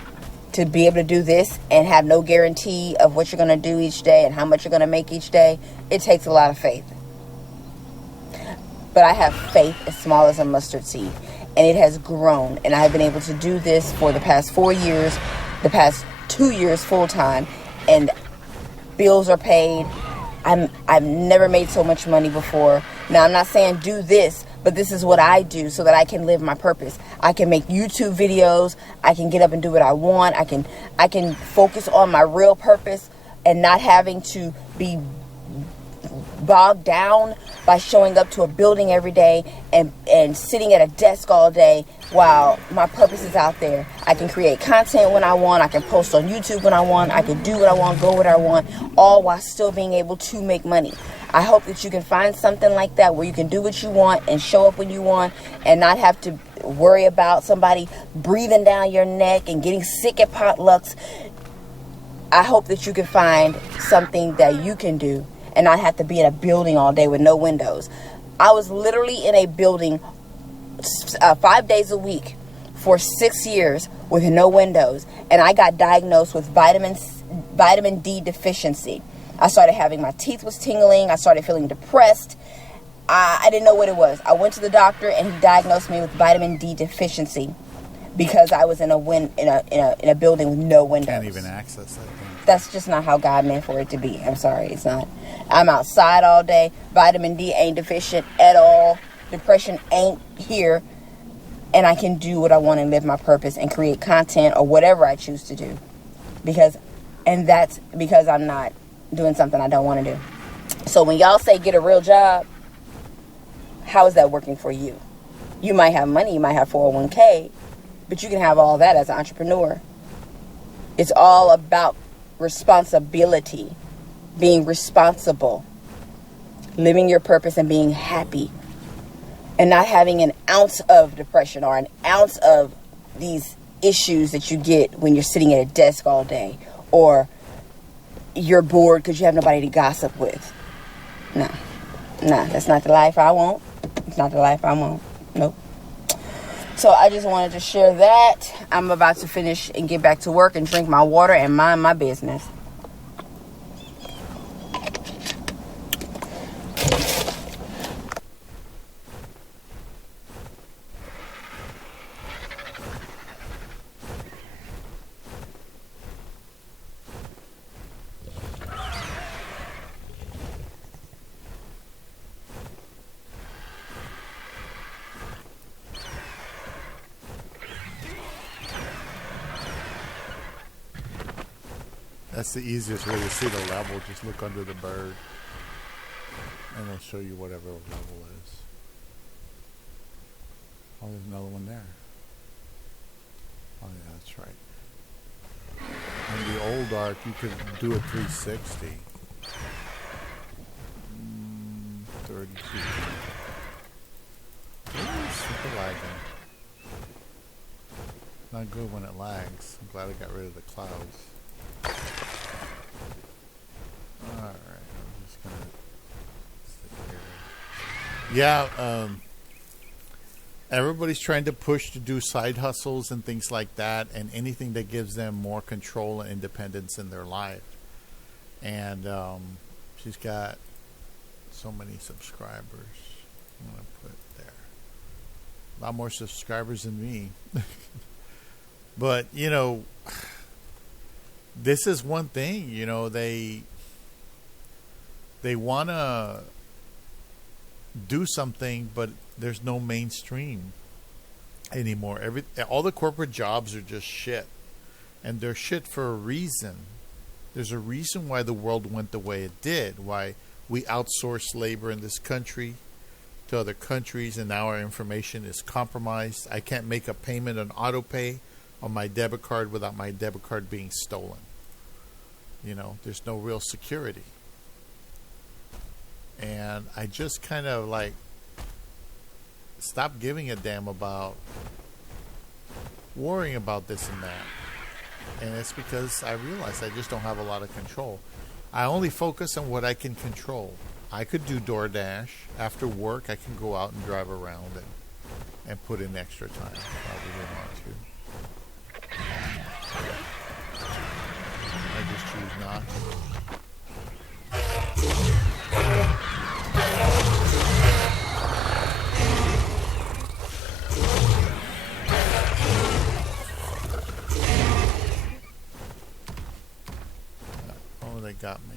To be able to do this and have no guarantee of what you're going to do each day and how much you're going to make each day, it takes a lot of faith. But I have faith as small as a mustard seed. And it has grown. And I have been able to do this for the past 4 years, the past 2 years full time. And bills are paid. I've never made so much money before. Now, I'm not saying do this, but this is what I do so that I can live my purpose. I can make YouTube videos. I can get up and do what I want. I can focus on my real purpose and not having to be bogged down by showing up to a building every day and sitting at a desk all day while my purpose is out there. I can create content when I want. I can post on YouTube when I want. I can do what I want, go what I want, all while still being able to make money. I hope that you can find something like that where you can do what you want and show up when you want and not have to worry about somebody breathing down your neck and getting sick at potlucks. I hope that you can find something that you can do and not have to be in a building all day with no windows. I was literally in a building 5 days a week for 6 years with no windows, and I got diagnosed with vitamin vitamin D deficiency. I started having, my teeth was tingling. I started feeling depressed. I didn't know what it was. I went to the doctor and he diagnosed me with vitamin D deficiency because I was in a building with no windows. Can't even access that thing. That's just not how God meant for it to be. I'm sorry, it's not. I'm outside all day. Vitamin D ain't deficient at all. Depression ain't here. And I can do what I want and live my purpose and create content or whatever I choose to do. That's because I'm not doing something I don't want to do. So when y'all say get a real job, how is that working for you? You might have money, you might have 401k, but you can have all that as an entrepreneur. It's all about responsibility, being responsible, living your purpose and being happy, and not having an ounce of depression or an ounce of these issues that you get when you're sitting at a desk all day, or you're bored because you have nobody to gossip with. No, that's not the life I want. It's not the life I want. Nope. So I just wanted to share that. I'm about to finish and get back to work and drink my water and mind my business. That's the easiest way to see the level. Just look under the bird, and it'll show you whatever level is. Oh, there's another one there. Oh, yeah, that's right. In the old Ark, you could do a 360. 32. Ooh, super lagging. Not good when it lags. I'm glad I got rid of the clouds. Alright, I'm just gonna sit here. Yeah, everybody's trying to push to do side hustles and things like that, and anything that gives them more control and independence in their life. And she's got so many subscribers. I'm gonna put there. A lot more subscribers than me. But, you know, this is one thing, you know, they want to do something, but there's no mainstream anymore. All the corporate jobs are just shit, and they're shit for a reason. There's a reason why the world went the way it did, why we outsourced labor in this country to other countries, and now our information is compromised. I can't make a payment on auto pay on my debit card without my debit card being stolen. You know, there's no real security. And I just kind of like stopped giving a damn about worrying about this and that. And it's because I realized I just don't have a lot of control. I only focus on what I can control. I could do DoorDash. After work, I can go out and drive around and put in extra time if I really want to. I just choose not. Oh, they got me.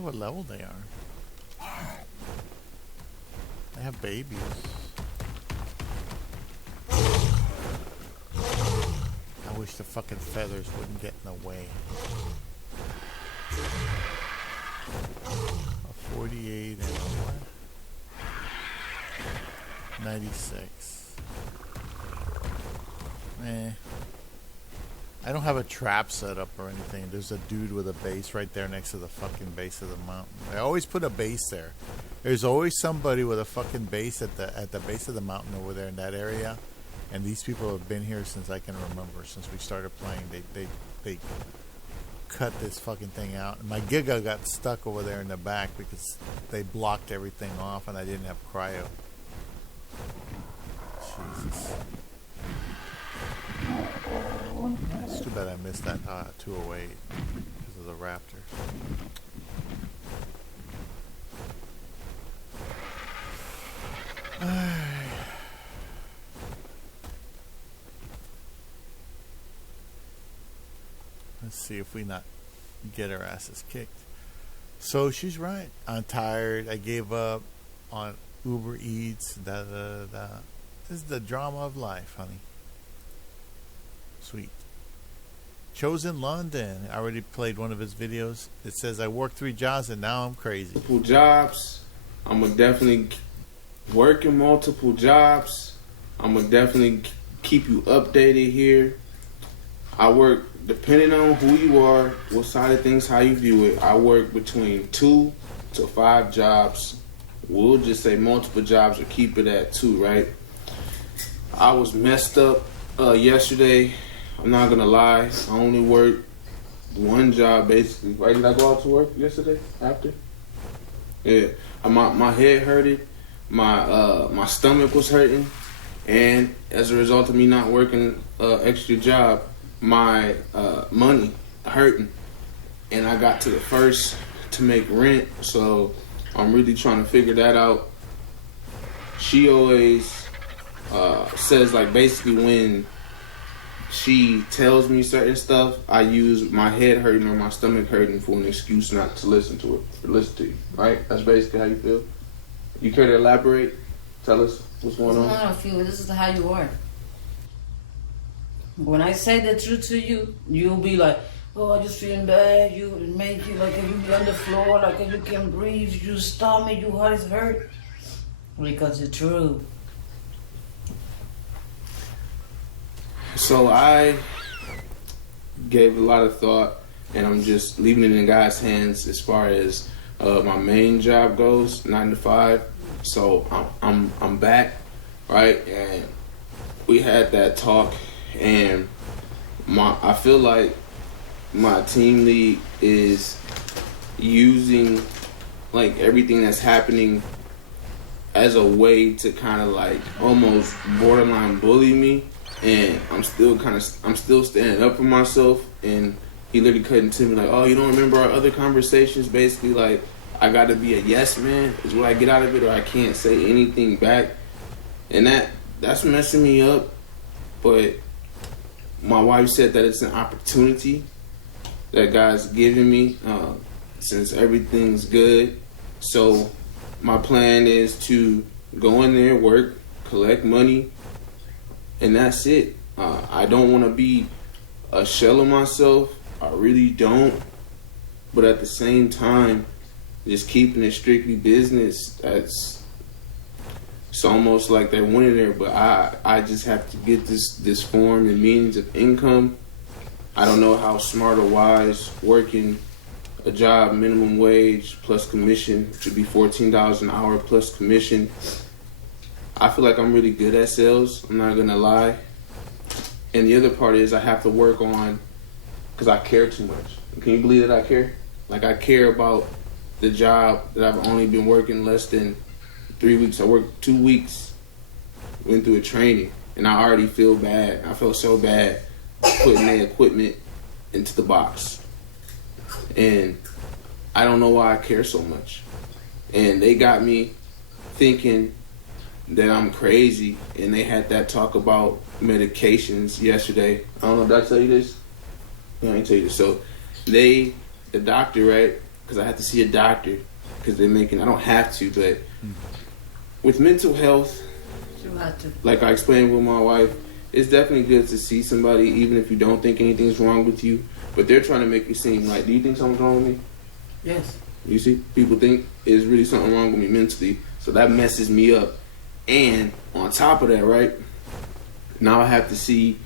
What level they are. They have babies. I wish the fucking feathers wouldn't get in the way. A 48 and a what? 96. I don't have a trap set up or anything. There's a dude with a base right there next to the fucking base of the mountain. I always put a base there. There's always somebody with a fucking base at the base of the mountain over there in that area. And these people have been here since I can remember, since we started playing. They cut this fucking thing out. And my Giga got stuck over there in the back because they blocked everything off and I didn't have cryo. Jesus. It's too bad I missed that 208 because of the Raptor. Let's see if we not get our asses kicked. So she's right. I'm tired. I gave up on Uber Eats. This is the drama of life, honey. Sweet. Chosen London. I already played one of his videos. It says I worked 3 jobs and now I'm crazy. Multiple jobs. I'm gonna definitely work in multiple jobs. I'm gonna definitely keep you updated here. I work, depending on who you are, what side of things, how you view it, I work between 2 to 5 jobs. We'll just say multiple jobs or keep it at 2, right? I was messed up yesterday. I'm not gonna lie. I only worked 1 job basically. Right? Did I go out to work yesterday after? Yeah. My head hurted. My stomach was hurting. And as a result of me not working extra job, my money hurting. And I got to the first to make rent. So I'm really trying to figure that out. She always says, like, basically when she tells me certain stuff, I use my head hurting or my stomach hurting for an excuse not to listen to it, or listen to you, right? That's basically how you feel. You care to elaborate? Tell us what's going on. I feel this is how you are. When I say the truth to you, you'll be like, oh, I just feeling bad. You make you like if you be on the floor, like if you can breathe, you stomach, your heart is hurt. Because it's true. So I gave a lot of thought, and I'm just leaving it in God's hands as far as my main job goes, 9 to 5. So I'm back, right? And we had that talk, and I feel like my team lead is using like everything that's happening as a way to kind of like almost borderline bully me. And I'm still standing up for myself. And he literally cut into me like, oh, you don't remember our other conversations? Basically, like, I got to be a yes man is what I get out of it, or I can't say anything back. And that's messing me up. But my wife said that it's an opportunity that God's given me since everything's good. So my plan is to go in there, work, collect money, and that's it. I don't want to be a shell of myself. I really don't. But at the same time, just keeping it strictly business, it's almost like they're winning there. But I just have to get this form and means of income. I don't know how smart or wise working a job minimum wage plus commission, which would be $14 an hour plus commission. I feel like I'm really good at sales. I'm not going to lie. And the other part is I have to work on, because I care too much. Can you believe that I care? Like, I care about the job that I've only been working less than 3 weeks. I worked 2 weeks, went through a training, and I already feel bad. I felt so bad putting the equipment into the box. And I don't know why I care so much. And they got me thinking that I'm crazy, and they had that talk about medications yesterday. I don't know, did I tell you this? No, I didn't tell you this. So the doctor, right? Because I have to see a doctor because they're making, I don't have to, but with mental health, You have to. like I explained with my wife, it's definitely good to see somebody even if you don't think anything's wrong with you, but they're trying to make it seem like, do you think something's wrong with me? Yes. You see, people think there's really something wrong with me mentally, so that messes me up. And on top of that, right, now I have to see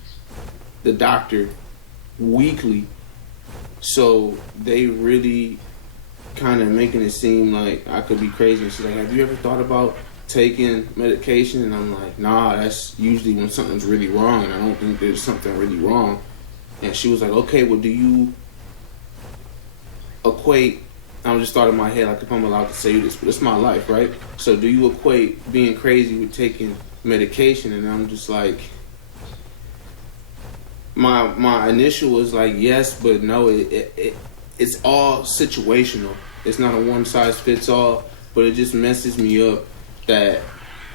the doctor weekly. So they really kind of making it seem like I could be crazy. She's like, have you ever thought about taking medication? And I'm like, nah, that's usually when something's really wrong, and I don't think there's something really wrong. And she was like, okay, well, do you equate, I'm just starting in my head, like if I'm allowed to say this, but it's my life, right? So do you equate being crazy with taking medication? And I'm just like, my initial was like yes, but no. It's all situational. It's not a one size fits all, but it just messes me up that,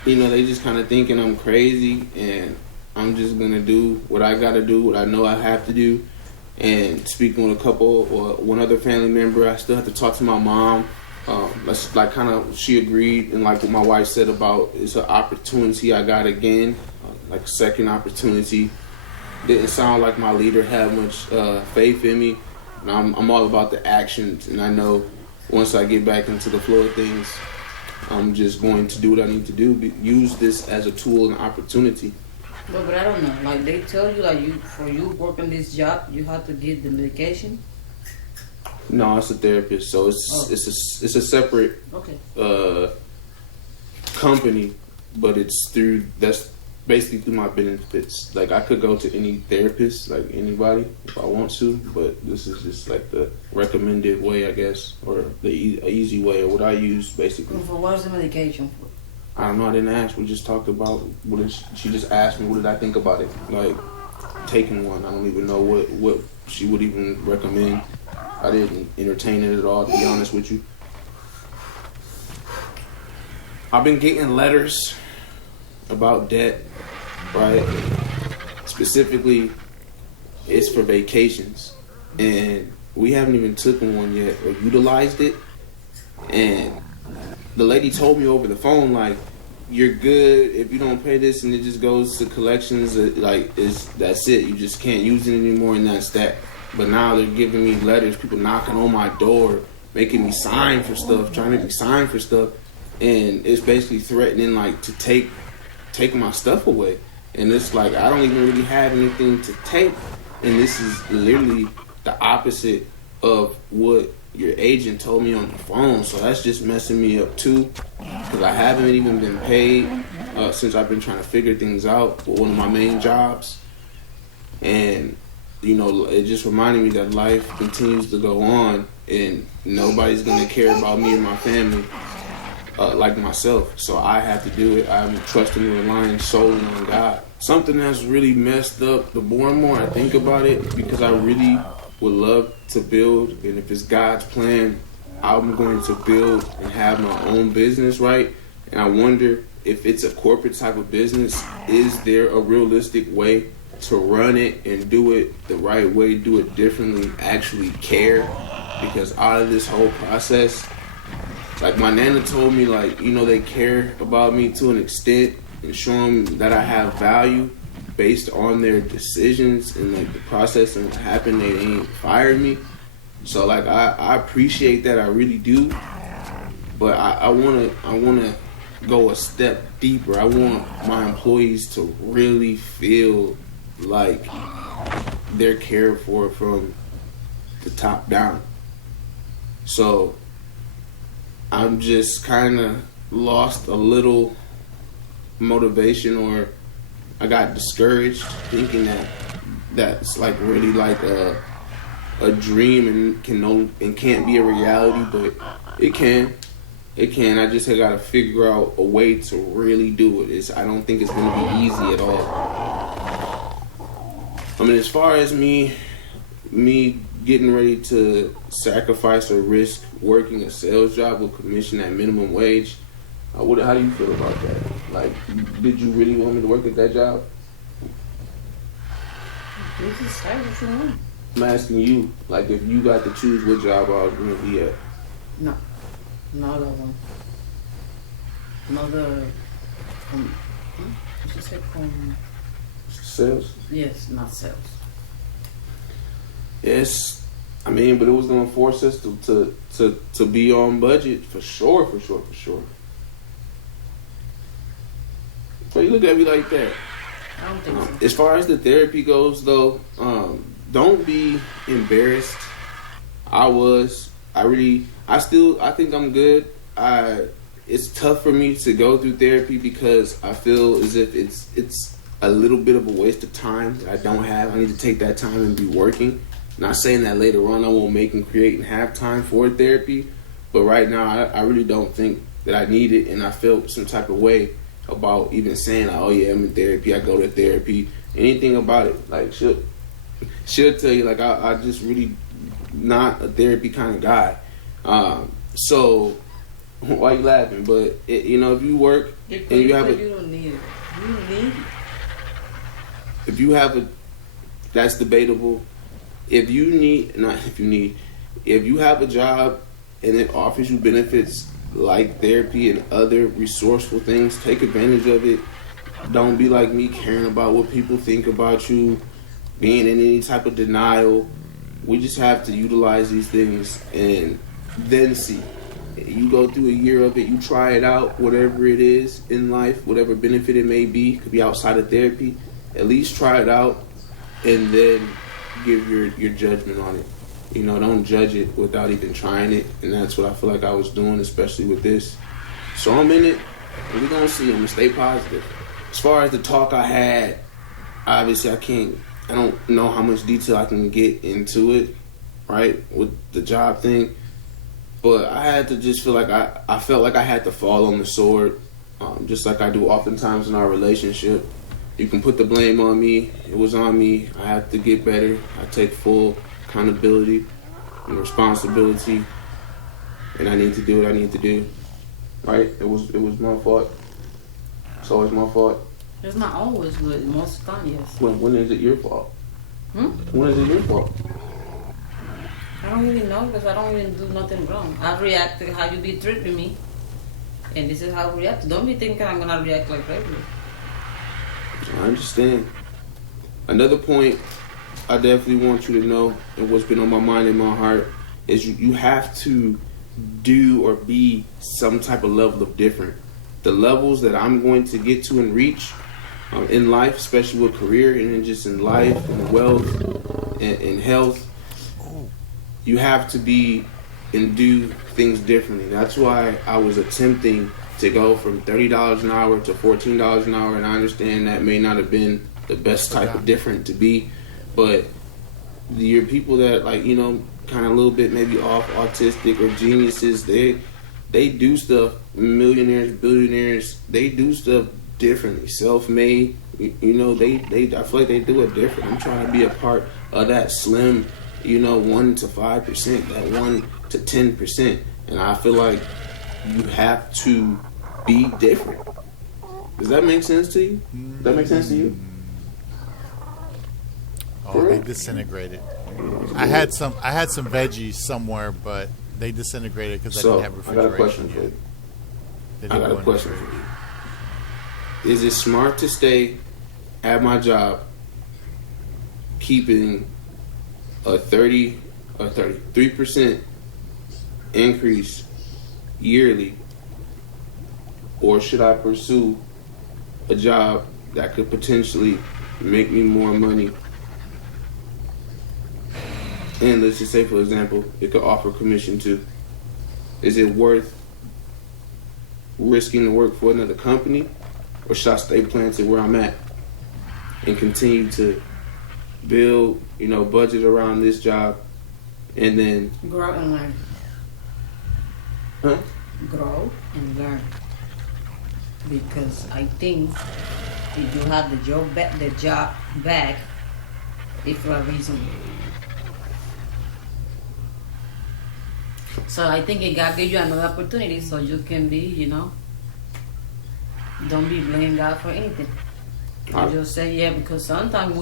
you know, they just kind of thinking I'm crazy, and I'm just gonna do what I gotta do, what I know I have to do. And speaking with a couple or one other family member, I still have to talk to my mom. That's like kind of, she agreed, and like what my wife said about it's an opportunity I got again, like a second opportunity. Didn't sound like my leader had much faith in me. And I'm all about the actions, and I know once I get back into the flow of things, I'm just going to do what I need to do. Use this as a tool and opportunity. But I don't know. Like they tell you, like for you working this job, you have to get the medication. No, it's a therapist, so it's a separate company, but it's through that's basically through my benefits. Like I could go to any therapist, like anybody, if I want to, but this is just like the recommended way, I guess, or the easy way, or what I use basically. For what's the medication for? I don't know. I didn't ask. We just talked about she just asked me what did I think about it, like taking one. I don't even know what she would even recommend. I didn't entertain it at all, to be honest with you. I've been getting letters about debt, right? Specifically, it's for vacations, and we haven't even taken one yet or utilized it. And the lady told me over the phone, like, you're good if you don't pay this, and it just goes to collections. Like, that's it. You just can't use it anymore, and that's that. But now they're giving me letters, people knocking on my door, making me sign for stuff, trying to make me sign for stuff, and it's basically threatening, like, to take my stuff away. And it's like, I don't even really have anything to take, and this is literally the opposite of what your agent told me on the phone. So that's just messing me up too, because I haven't even been paid since I've been trying to figure things out for one of my main jobs. And you know, it just reminded me that life continues to go on, and nobody's gonna care about me and my family like myself. So I have to do it. I'm trusting and relying solely on God. Something that's really messed up, the more and more I think about it, because I really would love to build, and if it's God's plan, I'm going to build and have my own business, right? And I wonder if it's a corporate type of business, is there a realistic way to run it and do it the right way, do it differently, actually care? Because out of this whole process, like my nana told me, like, you know, they care about me to an extent and show them that I have value based on their decisions and like the process and what happened. They ain't fired me. So like I appreciate that, I really do. But I wanna go a step deeper. I want my employees to really feel like they're cared for from the top down. So I'm just kind of lost a little motivation, or I got discouraged thinking that that's like really like a dream and can't be a reality, but it can. I just got to figure out a way to really do it. I don't think it's going to be easy at all. I mean, as far as me getting ready to sacrifice or risk working a sales job with commission at minimum wage, how do you feel about that? Like, did you really want me to work at that job? You decide what you want. I'm asking you, like, if you got to choose what job I was going to be at. No, not that one. Another, what you say, Sales? Yes, not sales. Yes, I mean, but it was going to force us to be on budget for sure. Why you look at me like that? I don't think so. As far as the therapy goes, though, don't be embarrassed. I think I'm good. It's tough for me to go through therapy because I feel as if it's a little bit of a waste of time that I don't have. I need to take that time and be working Not saying that later on I won't make and create and have time for therapy, but right now I really don't think that I need it, and I felt some type of way about even saying, like, oh yeah, I'm in therapy, I go to therapy, anything about it. Like, she'll tell you, like, I just really not a therapy kind of guy. So why you laughing? But if you work and you have you don't need it. You need it. If you have that's debatable. If you have a job and it offers you benefits like therapy and other resourceful things, take advantage of it. Don't be like me, caring about what people think about you, being in any type of denial. We just have to utilize these things and then see. You go through a year of it, you try it out, whatever it is in life, whatever benefit it may be, could be outside of therapy. At least try it out and then give your judgment on it. Don't judge it without even trying it, and that's what I feel like I was doing, especially with this. So I'm in it, and we're gonna see. I'm gonna stay positive. As far as the talk I had, obviously I don't know how much detail I can get into it, right, with the job thing. But I had to just feel like I felt like I had to fall on the sword, just like I do oftentimes in our relationship. You can put the blame on me. It was on me. I have to get better. I take full accountability and responsibility, and I need to do what I need to do. Right? It was my fault. It's always my fault. It's not always, but most of the time, yes. When is it your fault? When is it your fault? I don't really know because I don't even do nothing wrong. I react to how you be treating me, and this is how I react. Don't be thinking I'm gonna react like that. I understand. Another point I definitely want you to know, and what's been on my mind and my heart, is you have to do or be some type of level of different. The levels that I'm going to get to and reach in life, especially with career and then just in life and wealth and health, you have to be and do things differently. That's why I was attempting to go from $30 an hour to $14 an hour, and I understand that may not have been the best type of different to be, but your people that kind of a little bit maybe off autistic or geniuses, they do stuff. Millionaires, billionaires, they do stuff differently. Self-made, they I feel like they do it different. I'm trying to be a part of that slim, 1 to 5%, that 1 to 10%, and I feel like you have to be different. Does that make sense to you? Does that make sense to you? Oh, they disintegrated. I had some veggies somewhere, but they disintegrated because I didn't have refrigeration. I got a question for you. I got a question for you. Is it smart to stay at my job keeping a 3% increase yearly, or should I pursue a job that could potentially make me more money? And let's just say, for example, it could offer commission too. Is it worth risking to work for another company, or should I stay planted where I'm at and continue to build, budget around this job, and then grow and learn? Huh? Grow and learn. Because I think if you have the job back, it's for a reason. So I think God gave you another opportunity so you can be, don't be blaming God for anything. You just say, yeah, because sometimes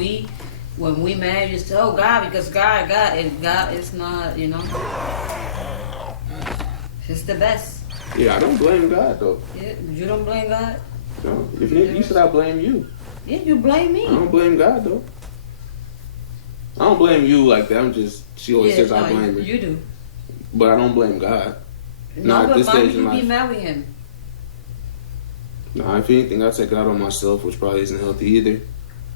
when we mad, you say, oh, God, because God, and God is not, He's the best. Yeah, I don't blame God, though. Yeah, you don't blame God? No. If you said I blame you. Yeah, you blame me. I don't blame God, though. I don't blame you like that. She always says I blame her. You do. But I don't blame God. No, but why would you be mad with him? No, if anything, I take it out on myself, which probably isn't healthy either.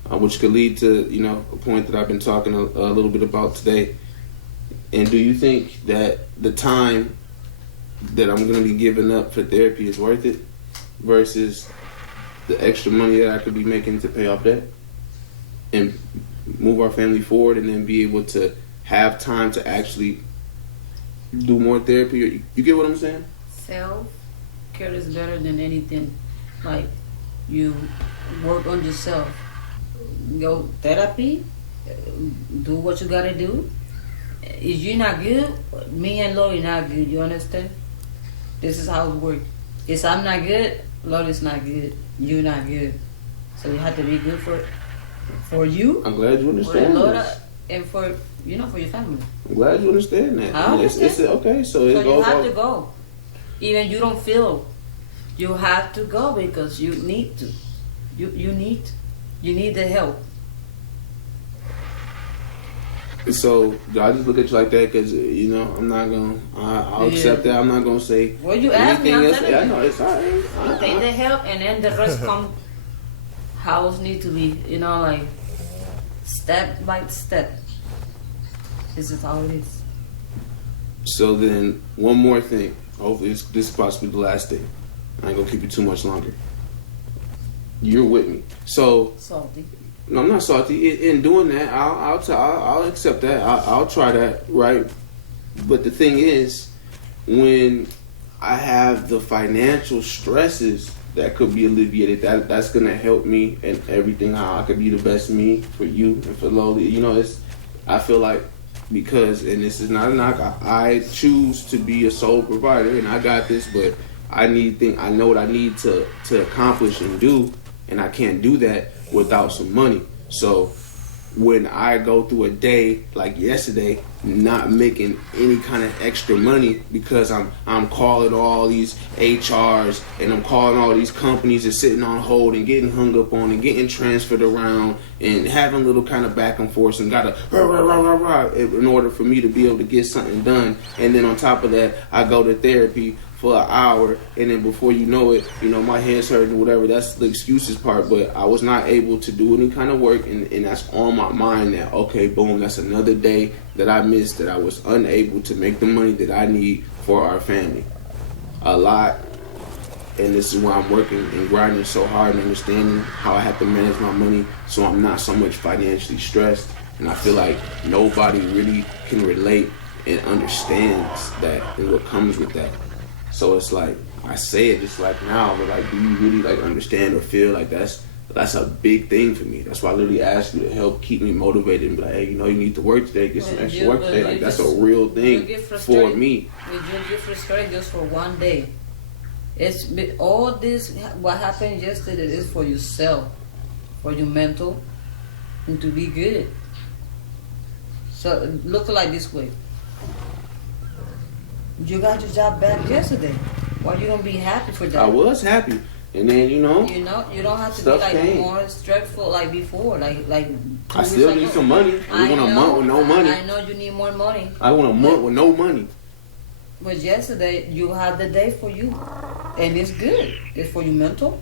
Which could lead to, a point that I've been talking a little bit about today. And do you think that the time that I'm going to be giving up for therapy is worth it versus the extra money that I could be making to pay off debt and move our family forward, and then be able to have time to actually do more therapy. You get what I'm saying? Self care is better than anything. Like, you work on yourself. Go therapy. Do what you gotta do. If you're not good, me and Lori not good. You understand? This is how it works. If I'm not good, Lori's not good. You're not good. So you have to be good for you. I'm glad you understand For Lord, this. and for for your family. I'm glad you understand that. I understand. It's okay. So it So goes you have all- to go. Even you don't feel, you have to go because you need to. You need the help. So I just look at you like that because I'm not gonna. I'll accept that. I'm not gonna say. Well, you asked me, I'm else. telling Yeah, I you. know it's all right. You take the help, and then the rest come. House need to be, like step by step. This is how it is. So then, one more thing. Hopefully, this is possibly the last thing. I ain't gonna keep you too much longer. You're with me. So Salty. no, I'm not salty. In doing that, I'll accept that. I'll try that, right? But the thing is, when I have the financial stresses that could be alleviated, that's gonna help me and everything. How I could be the best me for you and for Loli. I feel like because, and this is not a knock, I choose to be a sole provider, and I got this, but I know what I need to accomplish and do, and I can't do that without some money. So when I go through a day like yesterday, not making any kind of extra money because I'm calling all these HRs and I'm calling all these companies and sitting on hold and getting hung up on and getting transferred around and having little kind of back and forth and gotta rah, in order for me to be able to get something done. And then on top of that, I go to therapy for an hour, and then before you know it, my head's hurting, whatever. That's the excuses part, but I was not able to do any kind of work, and that's on my mind now. Okay, boom, that's another day that I missed, that I was unable to make the money that I need for our family. A lot, and this is why I'm working and grinding so hard and understanding how I have to manage my money so I'm not so much financially stressed, and I feel like nobody really can relate and understands that and what comes with that. So it's like, I say it just like now, but like, do you really like understand or feel like that's a big thing for me? That's why I literally asked you to help keep me motivated and be like, hey, you need to work today, get some extra work today. Like, that's a real thing for me. You get frustrated just for one day. It's all this, what happened yesterday is for yourself, for your mental, and to be good. So look like this way. You got your job back yesterday. Why you don't be happy for that? I was happy, and then you don't have to be like came. more stressful like before. Like I still need some money. I want a month with no money. I know you need more money. I want a month with no money. But yesterday you had the day for you, and it's good. It's for your mental.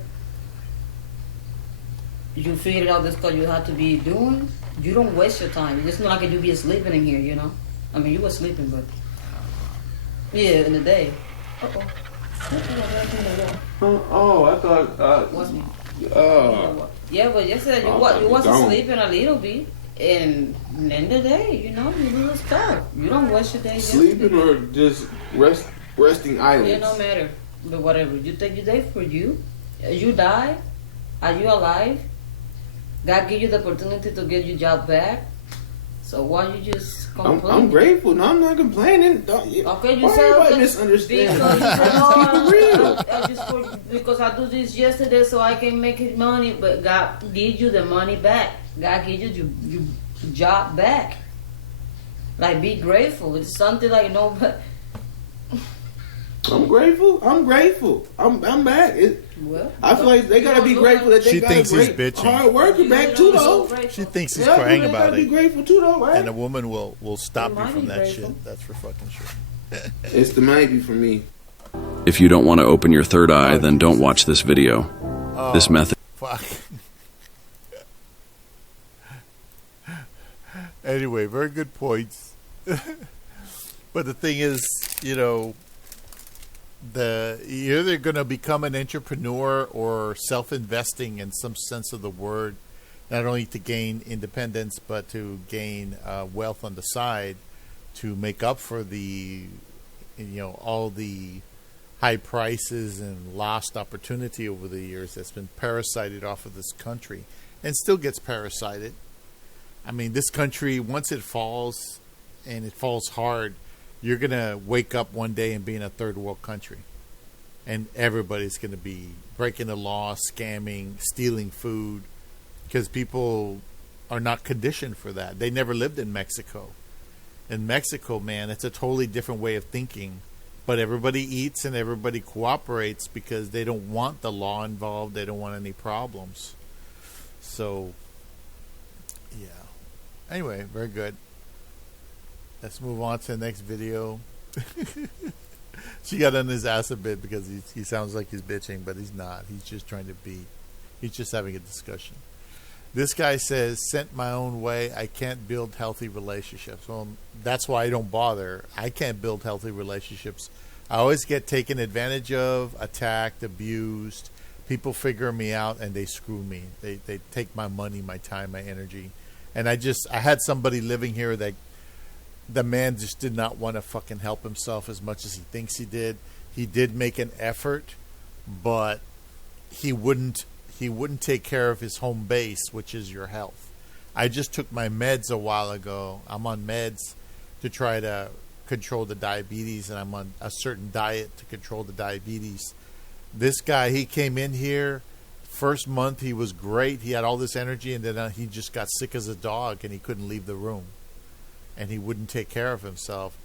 You figured out the stuff you have to be doing. You don't waste your time. It's not like you be sleeping in here. I mean, you were sleeping, but. Yeah, in the day. Uh-oh. I thought. What's me? Yeah, but yesterday you wasn't sleeping a little bit. And in the day, you do stuff. You don't waste your day. Sleeping or just resting islands? It don't matter. But whatever. You take your day for you. You die. Are you alive? God give you the opportunity to get your job back. So why you just complain? I'm grateful. No, I'm not complaining. Okay, you why said everybody misunderstand? because you said, real. because I do this yesterday so I can make it money, but God give you the money back. God give you your job back. Like, be grateful. It's something like but I'm grateful. I'm back. I feel like they gotta be grateful that they She got thinks a he's great bitching. hard worker back too, though. She thinks he's Yeah, crying they about gotta be it. grateful too, though, right? And a woman will stop you might from be that grateful. shit. That's for fucking sure. It's the maybe for me. If you don't want to open your third eye, then don't watch this video. This method. Fuck. Anyway, very good points. But the thing is, you're either going to become an entrepreneur or self-investing in some sense of the word. not only to gain independence, but to gain wealth on the side to make up for the, all the high prices and lost opportunity over the years that's been parasited off of this country and still gets parasited. I mean, this country, once it falls, and it falls hard, you're going to wake up one day and be in a third world country. And everybody's going to be breaking the law, scamming, stealing food, because people are not conditioned for that. They never lived in Mexico. In Mexico, man, it's a totally different way of thinking. But everybody eats and everybody cooperates because they don't want the law involved. They don't want any problems. So, yeah. Anyway, very good. Let's move on to the next video. She got on his ass a bit because he sounds like he's bitching, but he's not. He's just trying to be. He's just having a discussion. This guy says, sent my own way, I can't build healthy relationships. Well, that's why I don't bother. I can't build healthy relationships. I always get taken advantage of, attacked, abused. People figure me out and they screw me. They take my money, my time, my energy. And I had somebody living here that the man just did not want to fucking help himself as much as he thinks he did. He did make an effort, but he wouldn't take care of his home base, which is your health. I just took my meds a while ago. I'm on meds to try to control the diabetes, and I'm on a certain diet to control the diabetes. This guy, he came in here, first month he was great. He had all this energy, and then he just got sick as a dog, and he couldn't leave the room. And he wouldn't take care of himself.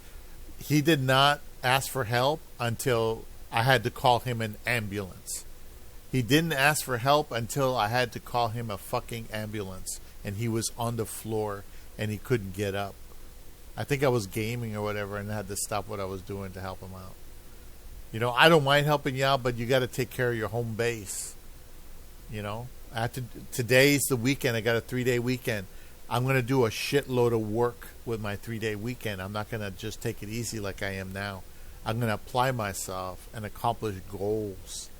He did not ask for help until I had to call him an ambulance. He didn't ask for help until I had to call him a fucking ambulance. And he was on the floor and he couldn't get up. I think I was gaming or whatever and I had to stop what I was doing to help him out. I don't mind helping you out, but you got to take care of your home base. Today's the weekend. I got a 3-day weekend. I'm going to do a shitload of work with my 3-day weekend. I'm not going to just take it easy like I am now. I'm going to apply myself and accomplish goals.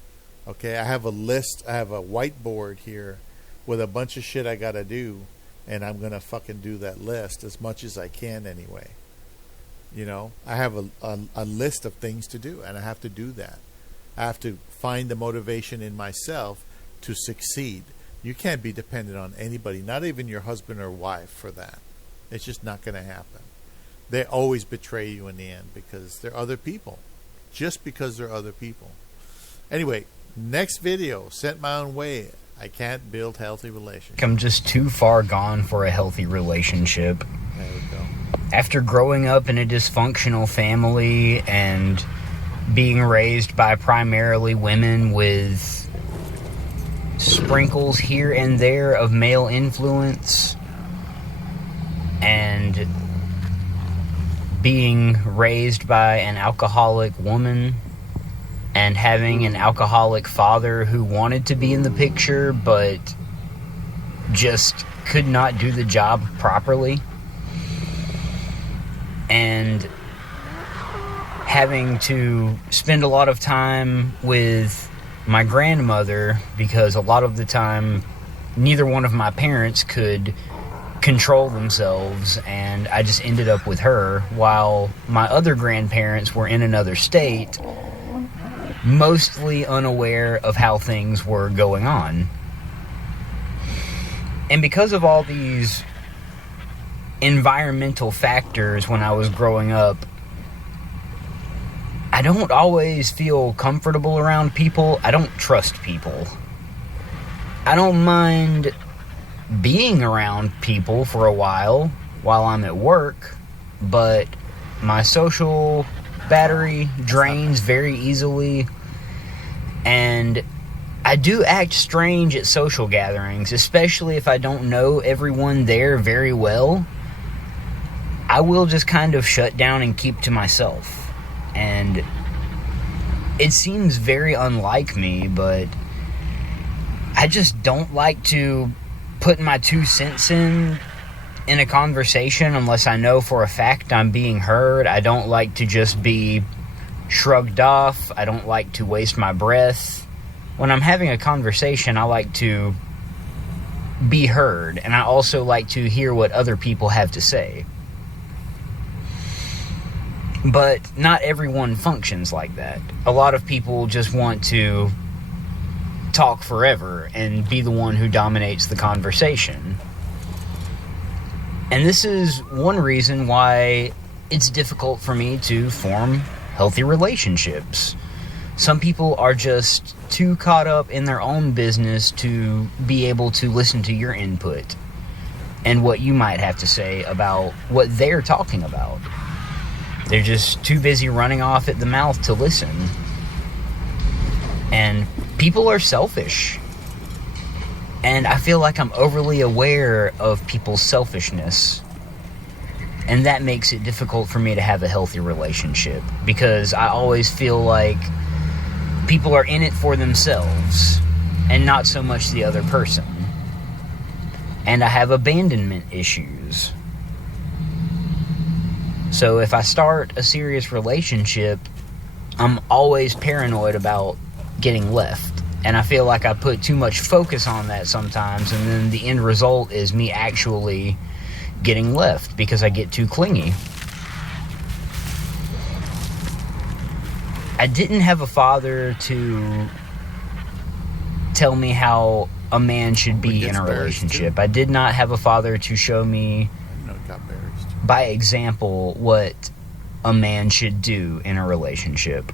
Okay, I have a list. I have a whiteboard here with a bunch of shit I got to do, and I'm going to fucking do that list as much as I can anyway. I have a list of things to do, and I have to do that. I have to find the motivation in myself to succeed. You can't be dependent on anybody, not even your husband or wife, for that. It's just not going to happen. They always betray you in the end because they're other people. Just because they're other people. Anyway, next video, sent my own way. I can't build healthy relationships. I'm just too far gone for a healthy relationship. There we go. After growing up in a dysfunctional family and being raised by primarily women with sprinkles here and there of male influence, and being raised by an alcoholic woman and having an alcoholic father who wanted to be in the picture but just could not do the job properly, and having to spend a lot of time with my grandmother because a lot of the time neither one of my parents could control themselves, and I just ended up with her while my other grandparents were in another state, mostly unaware of how things were going on. And because of all these environmental factors when I was growing up, I don't always feel comfortable around people. I don't trust people. I don't mind being around people for a while I'm at work, but my social battery drains very easily, and I do act strange at social gatherings, especially if I don't know everyone there very well. I will just kind of shut down and keep to myself. And it seems very unlike me, but I just don't like to put my 2 cents in a conversation unless I know for a fact I'm being heard. I don't like to just be shrugged off. I don't like to waste my breath. When I'm having a conversation, I like to be heard, and I also like to hear what other people have to say. But not everyone functions like that. A lot of people just want to talk forever and be the one who dominates the conversation. And this is one reason why it's difficult for me to form healthy relationships. Some people are just too caught up in their own business to be able to listen to your input and what you might have to say about what they're talking about. They're just too busy running off at the mouth to listen. And people are selfish. And I feel like I'm overly aware of people's selfishness. And that makes it difficult for me to have a healthy relationship. Because I always feel like people are in it for themselves and not so much the other person. And I have abandonment issues. So if I start a serious relationship, I'm always paranoid about getting left. And I feel like I put too much focus on that sometimes, and then the end result is me actually getting left because I get too clingy. I didn't have a father to tell me how a man should be in a relationship. I did not have a father to show me by example what a man should do in a relationship.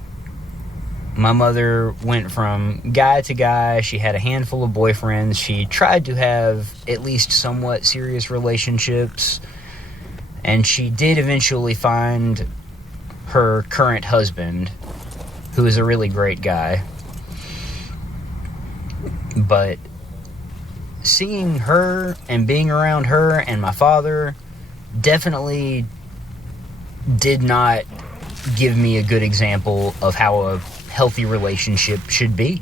My mother went from guy to guy. She had a handful of boyfriends. She tried to have at least somewhat serious relationships. And she did eventually find her current husband, who is a really great guy. But seeing her and being around her and my father definitely did not give me a good example of how a healthy relationship should be.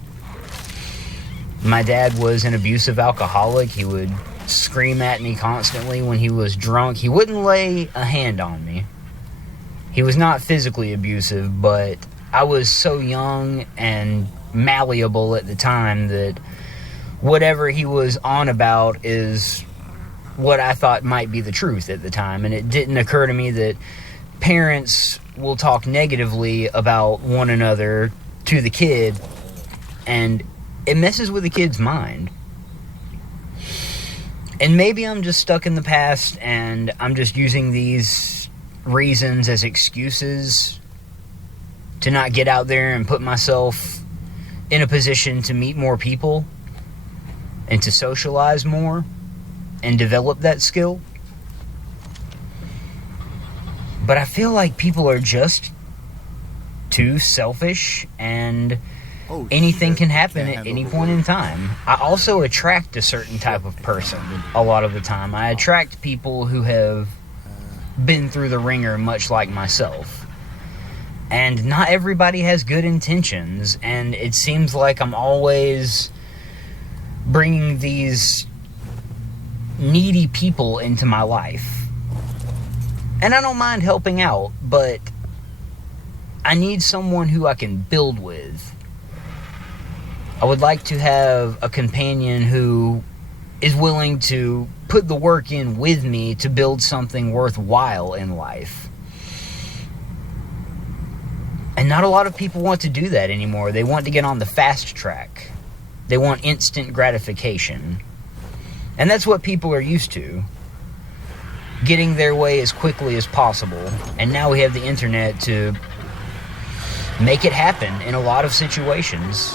My dad was an abusive alcoholic. He would scream at me constantly when he was drunk. He wouldn't lay a hand on me. He was not physically abusive, but I was so young and malleable at the time that whatever he was on about is what I thought might be the truth at the time. And it didn't occur to me that parents will talk negatively about one another to the kid, and it messes with the kid's mind. And maybe I'm just stuck in the past and I'm just using these reasons as excuses to not get out there and put myself in a position to meet more people and to socialize more and develop that skill. But I feel like people are just too selfish, and anything can happen at any point in time. I also attract a certain type of person a lot of the time. I attract people who have been through the ringer much like myself. And not everybody has good intentions, and it seems like I'm always bringing these needy people into my life. And I don't mind helping out, but I need someone who I can build with. I would like to have a companion who is willing to put the work in with me to build something worthwhile in life. And not a lot of people want to do that anymore. They want to get on the fast track. They want instant gratification. And that's what people are used to. Getting their way as quickly as possible. And now we have the internet to make it happen in a lot of situations.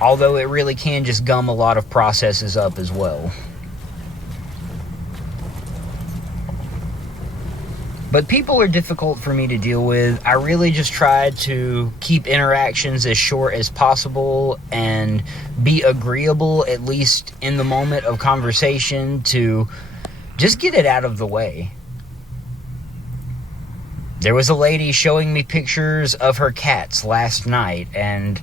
Although it really can just gum a lot of processes up as well. But people are difficult for me to deal with. I really just try to keep interactions as short as possible and be agreeable, at least in the moment of conversation, to just get it out of the way. There was a lady showing me pictures of her cats last night, and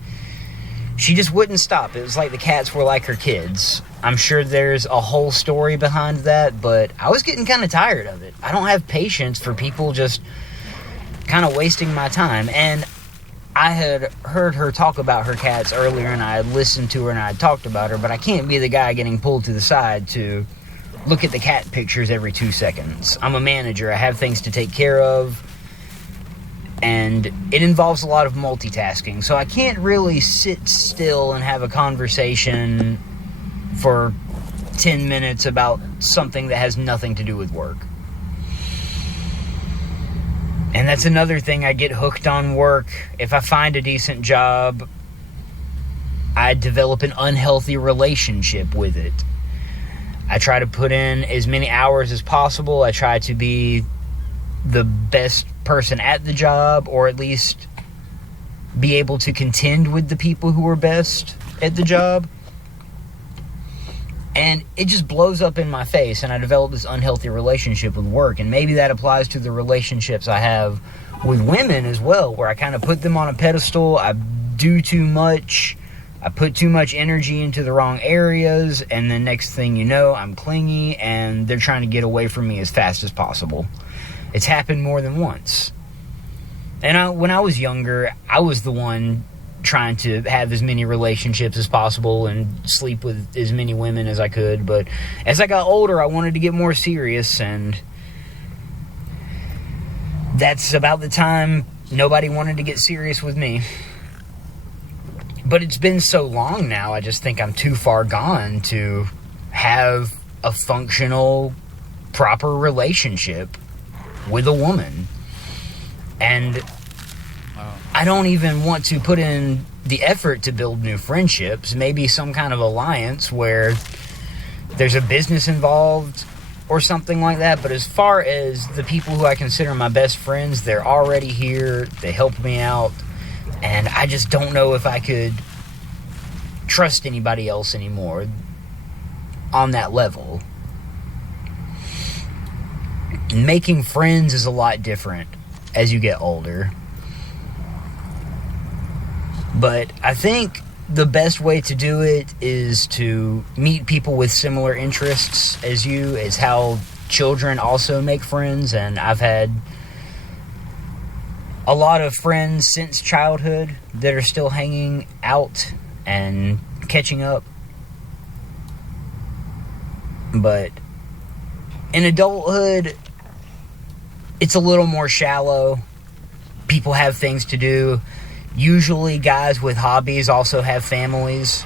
she just wouldn't stop. It was like the cats were like her kids. I'm sure there's a whole story behind that, but I was getting kind of tired of it. I don't have patience for people just kind of wasting my time. And I had heard her talk about her cats earlier, and I had listened to her, and I had talked about her, but I can't be the guy getting pulled to the side to look at the cat pictures every 2 seconds. I'm a manager. I have things to take care of, and it involves a lot of multitasking, so I can't really sit still and have a conversation for 10 minutes about something that has nothing to do with work. And that's another thing. I get hooked on work. If I find a decent job, I develop an unhealthy relationship with it. I try to put in as many hours as possible. I try to be the best person at the job, or at least be able to contend with the people who are best at the job. And it just blows up in my face, and I develop this unhealthy relationship with work. And maybe that applies to the relationships I have with women as well, where I kind of put them on a pedestal. I do too much. I put too much energy into the wrong areas, and the next thing you know, I'm clingy, and they're trying to get away from me as fast as possible. It's happened more than once. And when I was younger, I was the one trying to have as many relationships as possible and sleep with as many women as I could. But as I got older, I wanted to get more serious, and that's about the time nobody wanted to get serious with me. But it's been so long now, I just think I'm too far gone to have a functional, proper relationship with a woman. And I don't even want to put in the effort to build new friendships. Maybe some kind of alliance where there's a business involved or something like that. But as far as the people who I consider my best friends, they're already here. They help me out. And I just don't know if I could trust anybody else anymore on that level. Making friends is a lot different as you get older. But I think the best way to do it is to meet people with similar interests as you, is how children also make friends. And I've had a lot of friends since childhood that are still hanging out and catching up. But in adulthood, it's a little more shallow. People have things to do. Usually guys with hobbies also have families.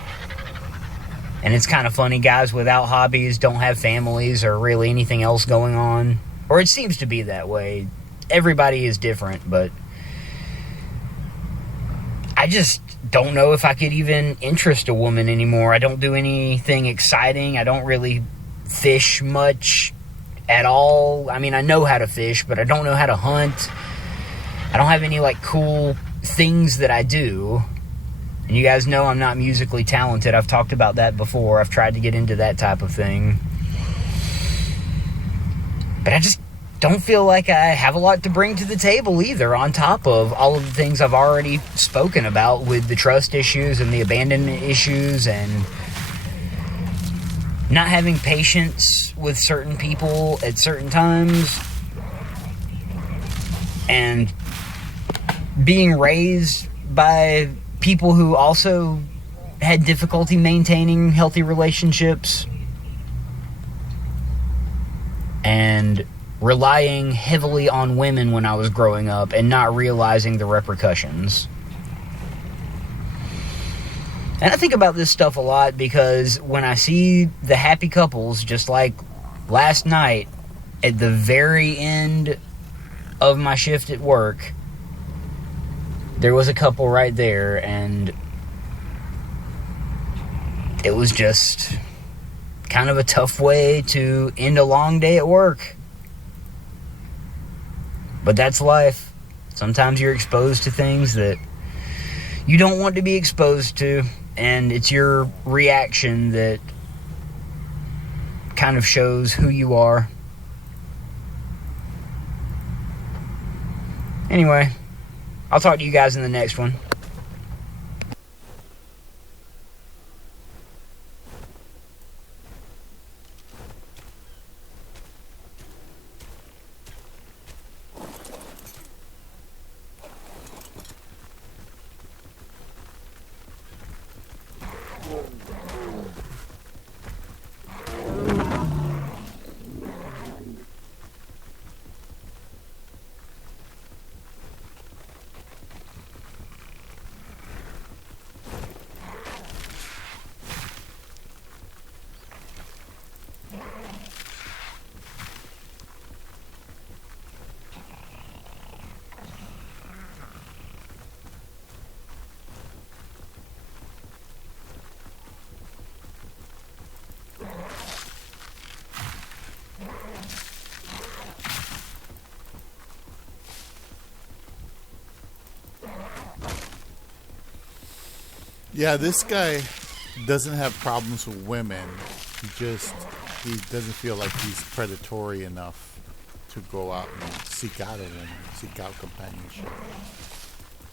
And it's kind of funny, guys without hobbies don't have families or really anything else going on. Or it seems to be that way. Everybody is different, but I just don't know if I could even interest a woman anymore. I don't do anything exciting. I don't really fish much at all. I mean, I know how to fish, but I don't know how to hunt. I don't have any, cool things that I do. And you guys know I'm not musically talented. I've talked about that before. I've tried to get into that type of thing. But I just don't feel like I have a lot to bring to the table either, on top of all of the things I've already spoken about with the trust issues and the abandonment issues and not having patience with certain people at certain times, and being raised by people who also had difficulty maintaining healthy relationships, and relying heavily on women when I was growing up and not realizing the repercussions. And I think about this stuff a lot because when I see the happy couples, just like last night at the very end of my shift at work, there was a couple right there, and it was just kind of a tough way to end a long day at work. But that's life. Sometimes you're exposed to things that you don't want to be exposed to, and it's your reaction that kind of shows who you are. Anyway, I'll talk to you guys in the next one. Yeah, this guy doesn't have problems with women. He doesn't feel like he's predatory enough to go out and seek out a woman, seek out companionship.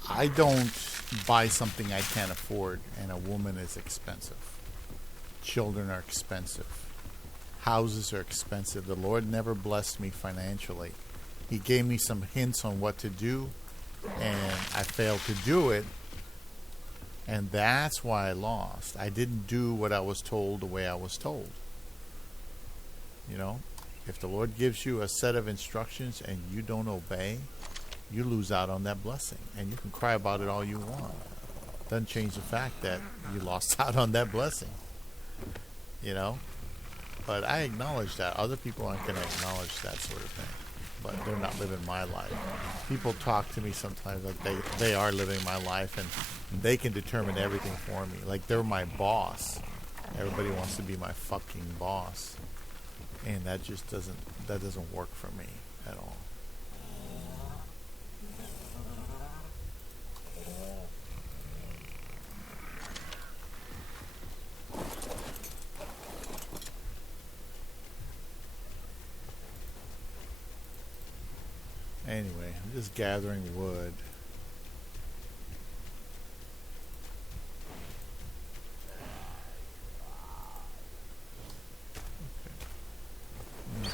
I don't buy something I can't afford, and a woman is expensive. Children are expensive. Houses are expensive. The Lord never blessed me financially. He gave me some hints on what to do, and I failed to do it, and that's why I lost. I didn't do what I was told the way I was told. You know, if the Lord gives you a set of instructions and you don't obey, you lose out on that blessing. And you can cry about it all you want. Doesn't change the fact that you lost out on that blessing. You know? But I acknowledge that. Other people aren't going to acknowledge that sort of thing. But they're not living my life. People talk to me sometimes like they are living my life and they can determine everything for me. Like they're my boss. Everybody wants to be my fucking boss. And that just doesn't work for me at all. Anyway, I'm just gathering wood.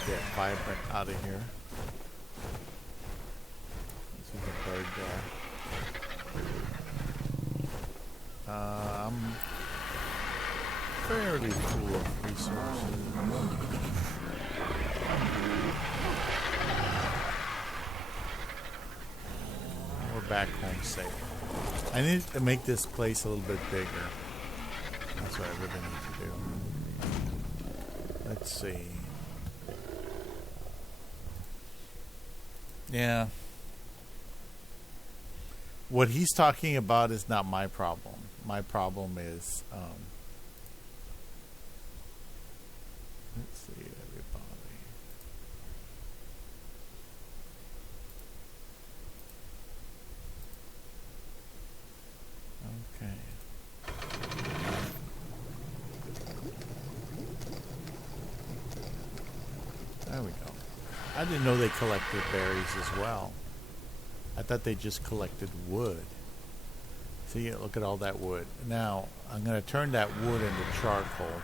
Get Vibrant out of here. This is a bird there. I'm fairly full of resources. We're back home safe. I need to make this place a little bit bigger. That's what I really need to do. Let's see. Yeah. What he's talking about is not my problem. My problem is, let's see, everybody. Okay. There we go. I didn't know they collected berries as well. I thought they just collected wood. See, look at all that wood. Now, I'm going to turn that wood into charcoal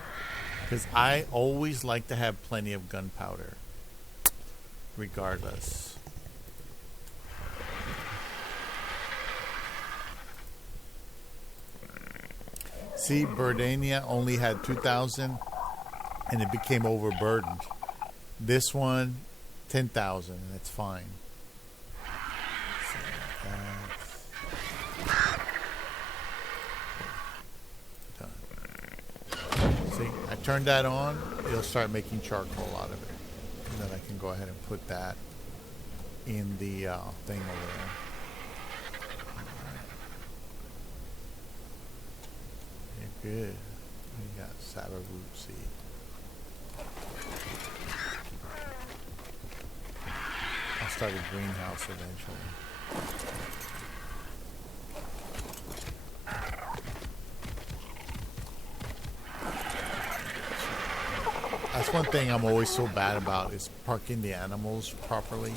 because I always like to have plenty of gunpowder, regardless. See, Birdania only had 2,000 and it became overburdened. This one, 10,000, and it's fine. So done. See, I turned that on, it'll start making charcoal out of it. And then I can go ahead and put that in the thing over there. You're good. We got sour root seed. I'll start a greenhouse eventually. That's one thing I'm always so bad about is parking the animals properly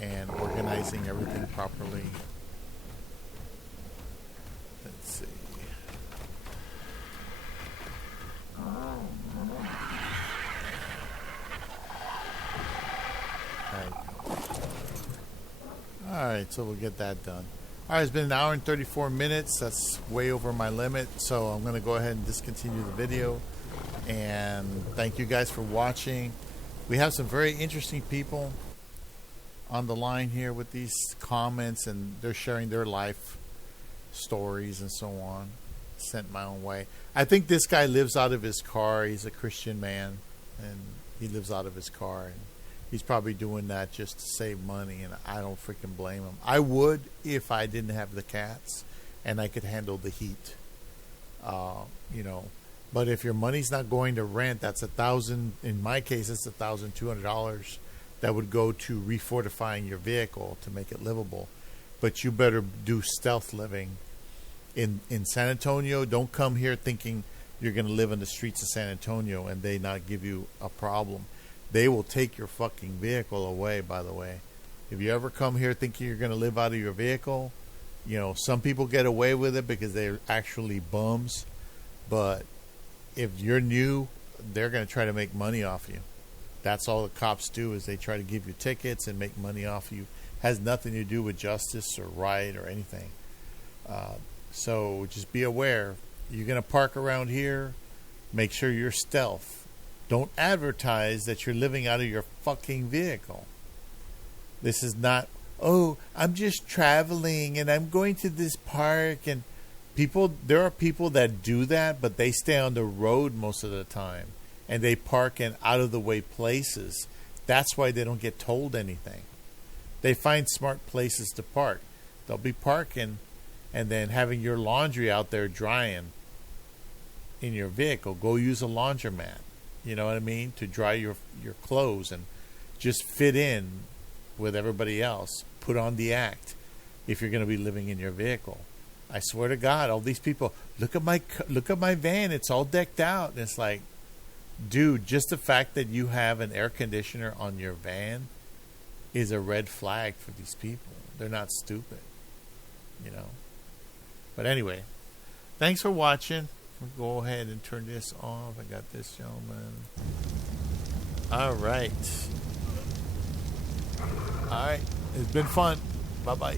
and organizing everything properly. Let's see. Alright, so we'll get that done. Alright, it's been an hour and 34 minutes. That's way over my limit. So I'm going to go ahead and discontinue the video. And thank you guys for watching. We have some very interesting people on the line here with these comments. And they're sharing their life stories and so on. Sent my own way. I think this guy lives out of his car. He's a Christian man. And he lives out of his car. And he's probably doing that just to save money, and I don't freaking blame him. I would if I didn't have the cats and I could handle the heat. You know, but if your money's not going to rent, that's $1,000. In my case, it's $1,200 that would go to refortifying your vehicle to make it livable. But you better do stealth living in San Antonio, don't come here thinking you're going to live in the streets of San Antonio and they not give you a problem. They will take your fucking vehicle away, by the way. If you ever come here thinking you're going to live out of your vehicle, you know, some people get away with it because they're actually bums. But if you're new, they're going to try to make money off you. That's all the cops do, is they try to give you tickets and make money off you. Has nothing to do with justice or right or anything. So just be aware. You're going to park around here, make sure you're stealth. Don't advertise that you're living out of your fucking vehicle. This is not, oh, I'm just traveling and I'm going to this park. And people, there are people that do that, but they stay on the road most of the time. And they park in out of the way places. That's why they don't get told anything. They find smart places to park. They'll be parking and then having your laundry out there drying in your vehicle. Go use a laundromat. You know what I mean? To dry your clothes and just fit in with everybody else. Put on the act if you're going to be living in your vehicle. I swear to God, all these people, look at my van. It's all decked out. And it's like, dude, just the fact that you have an air conditioner on your van is a red flag for these people. They're not stupid, you know. But anyway, thanks for watching. We'll go ahead and turn this off. I got this gentleman. All right. It's been fun. Bye-bye.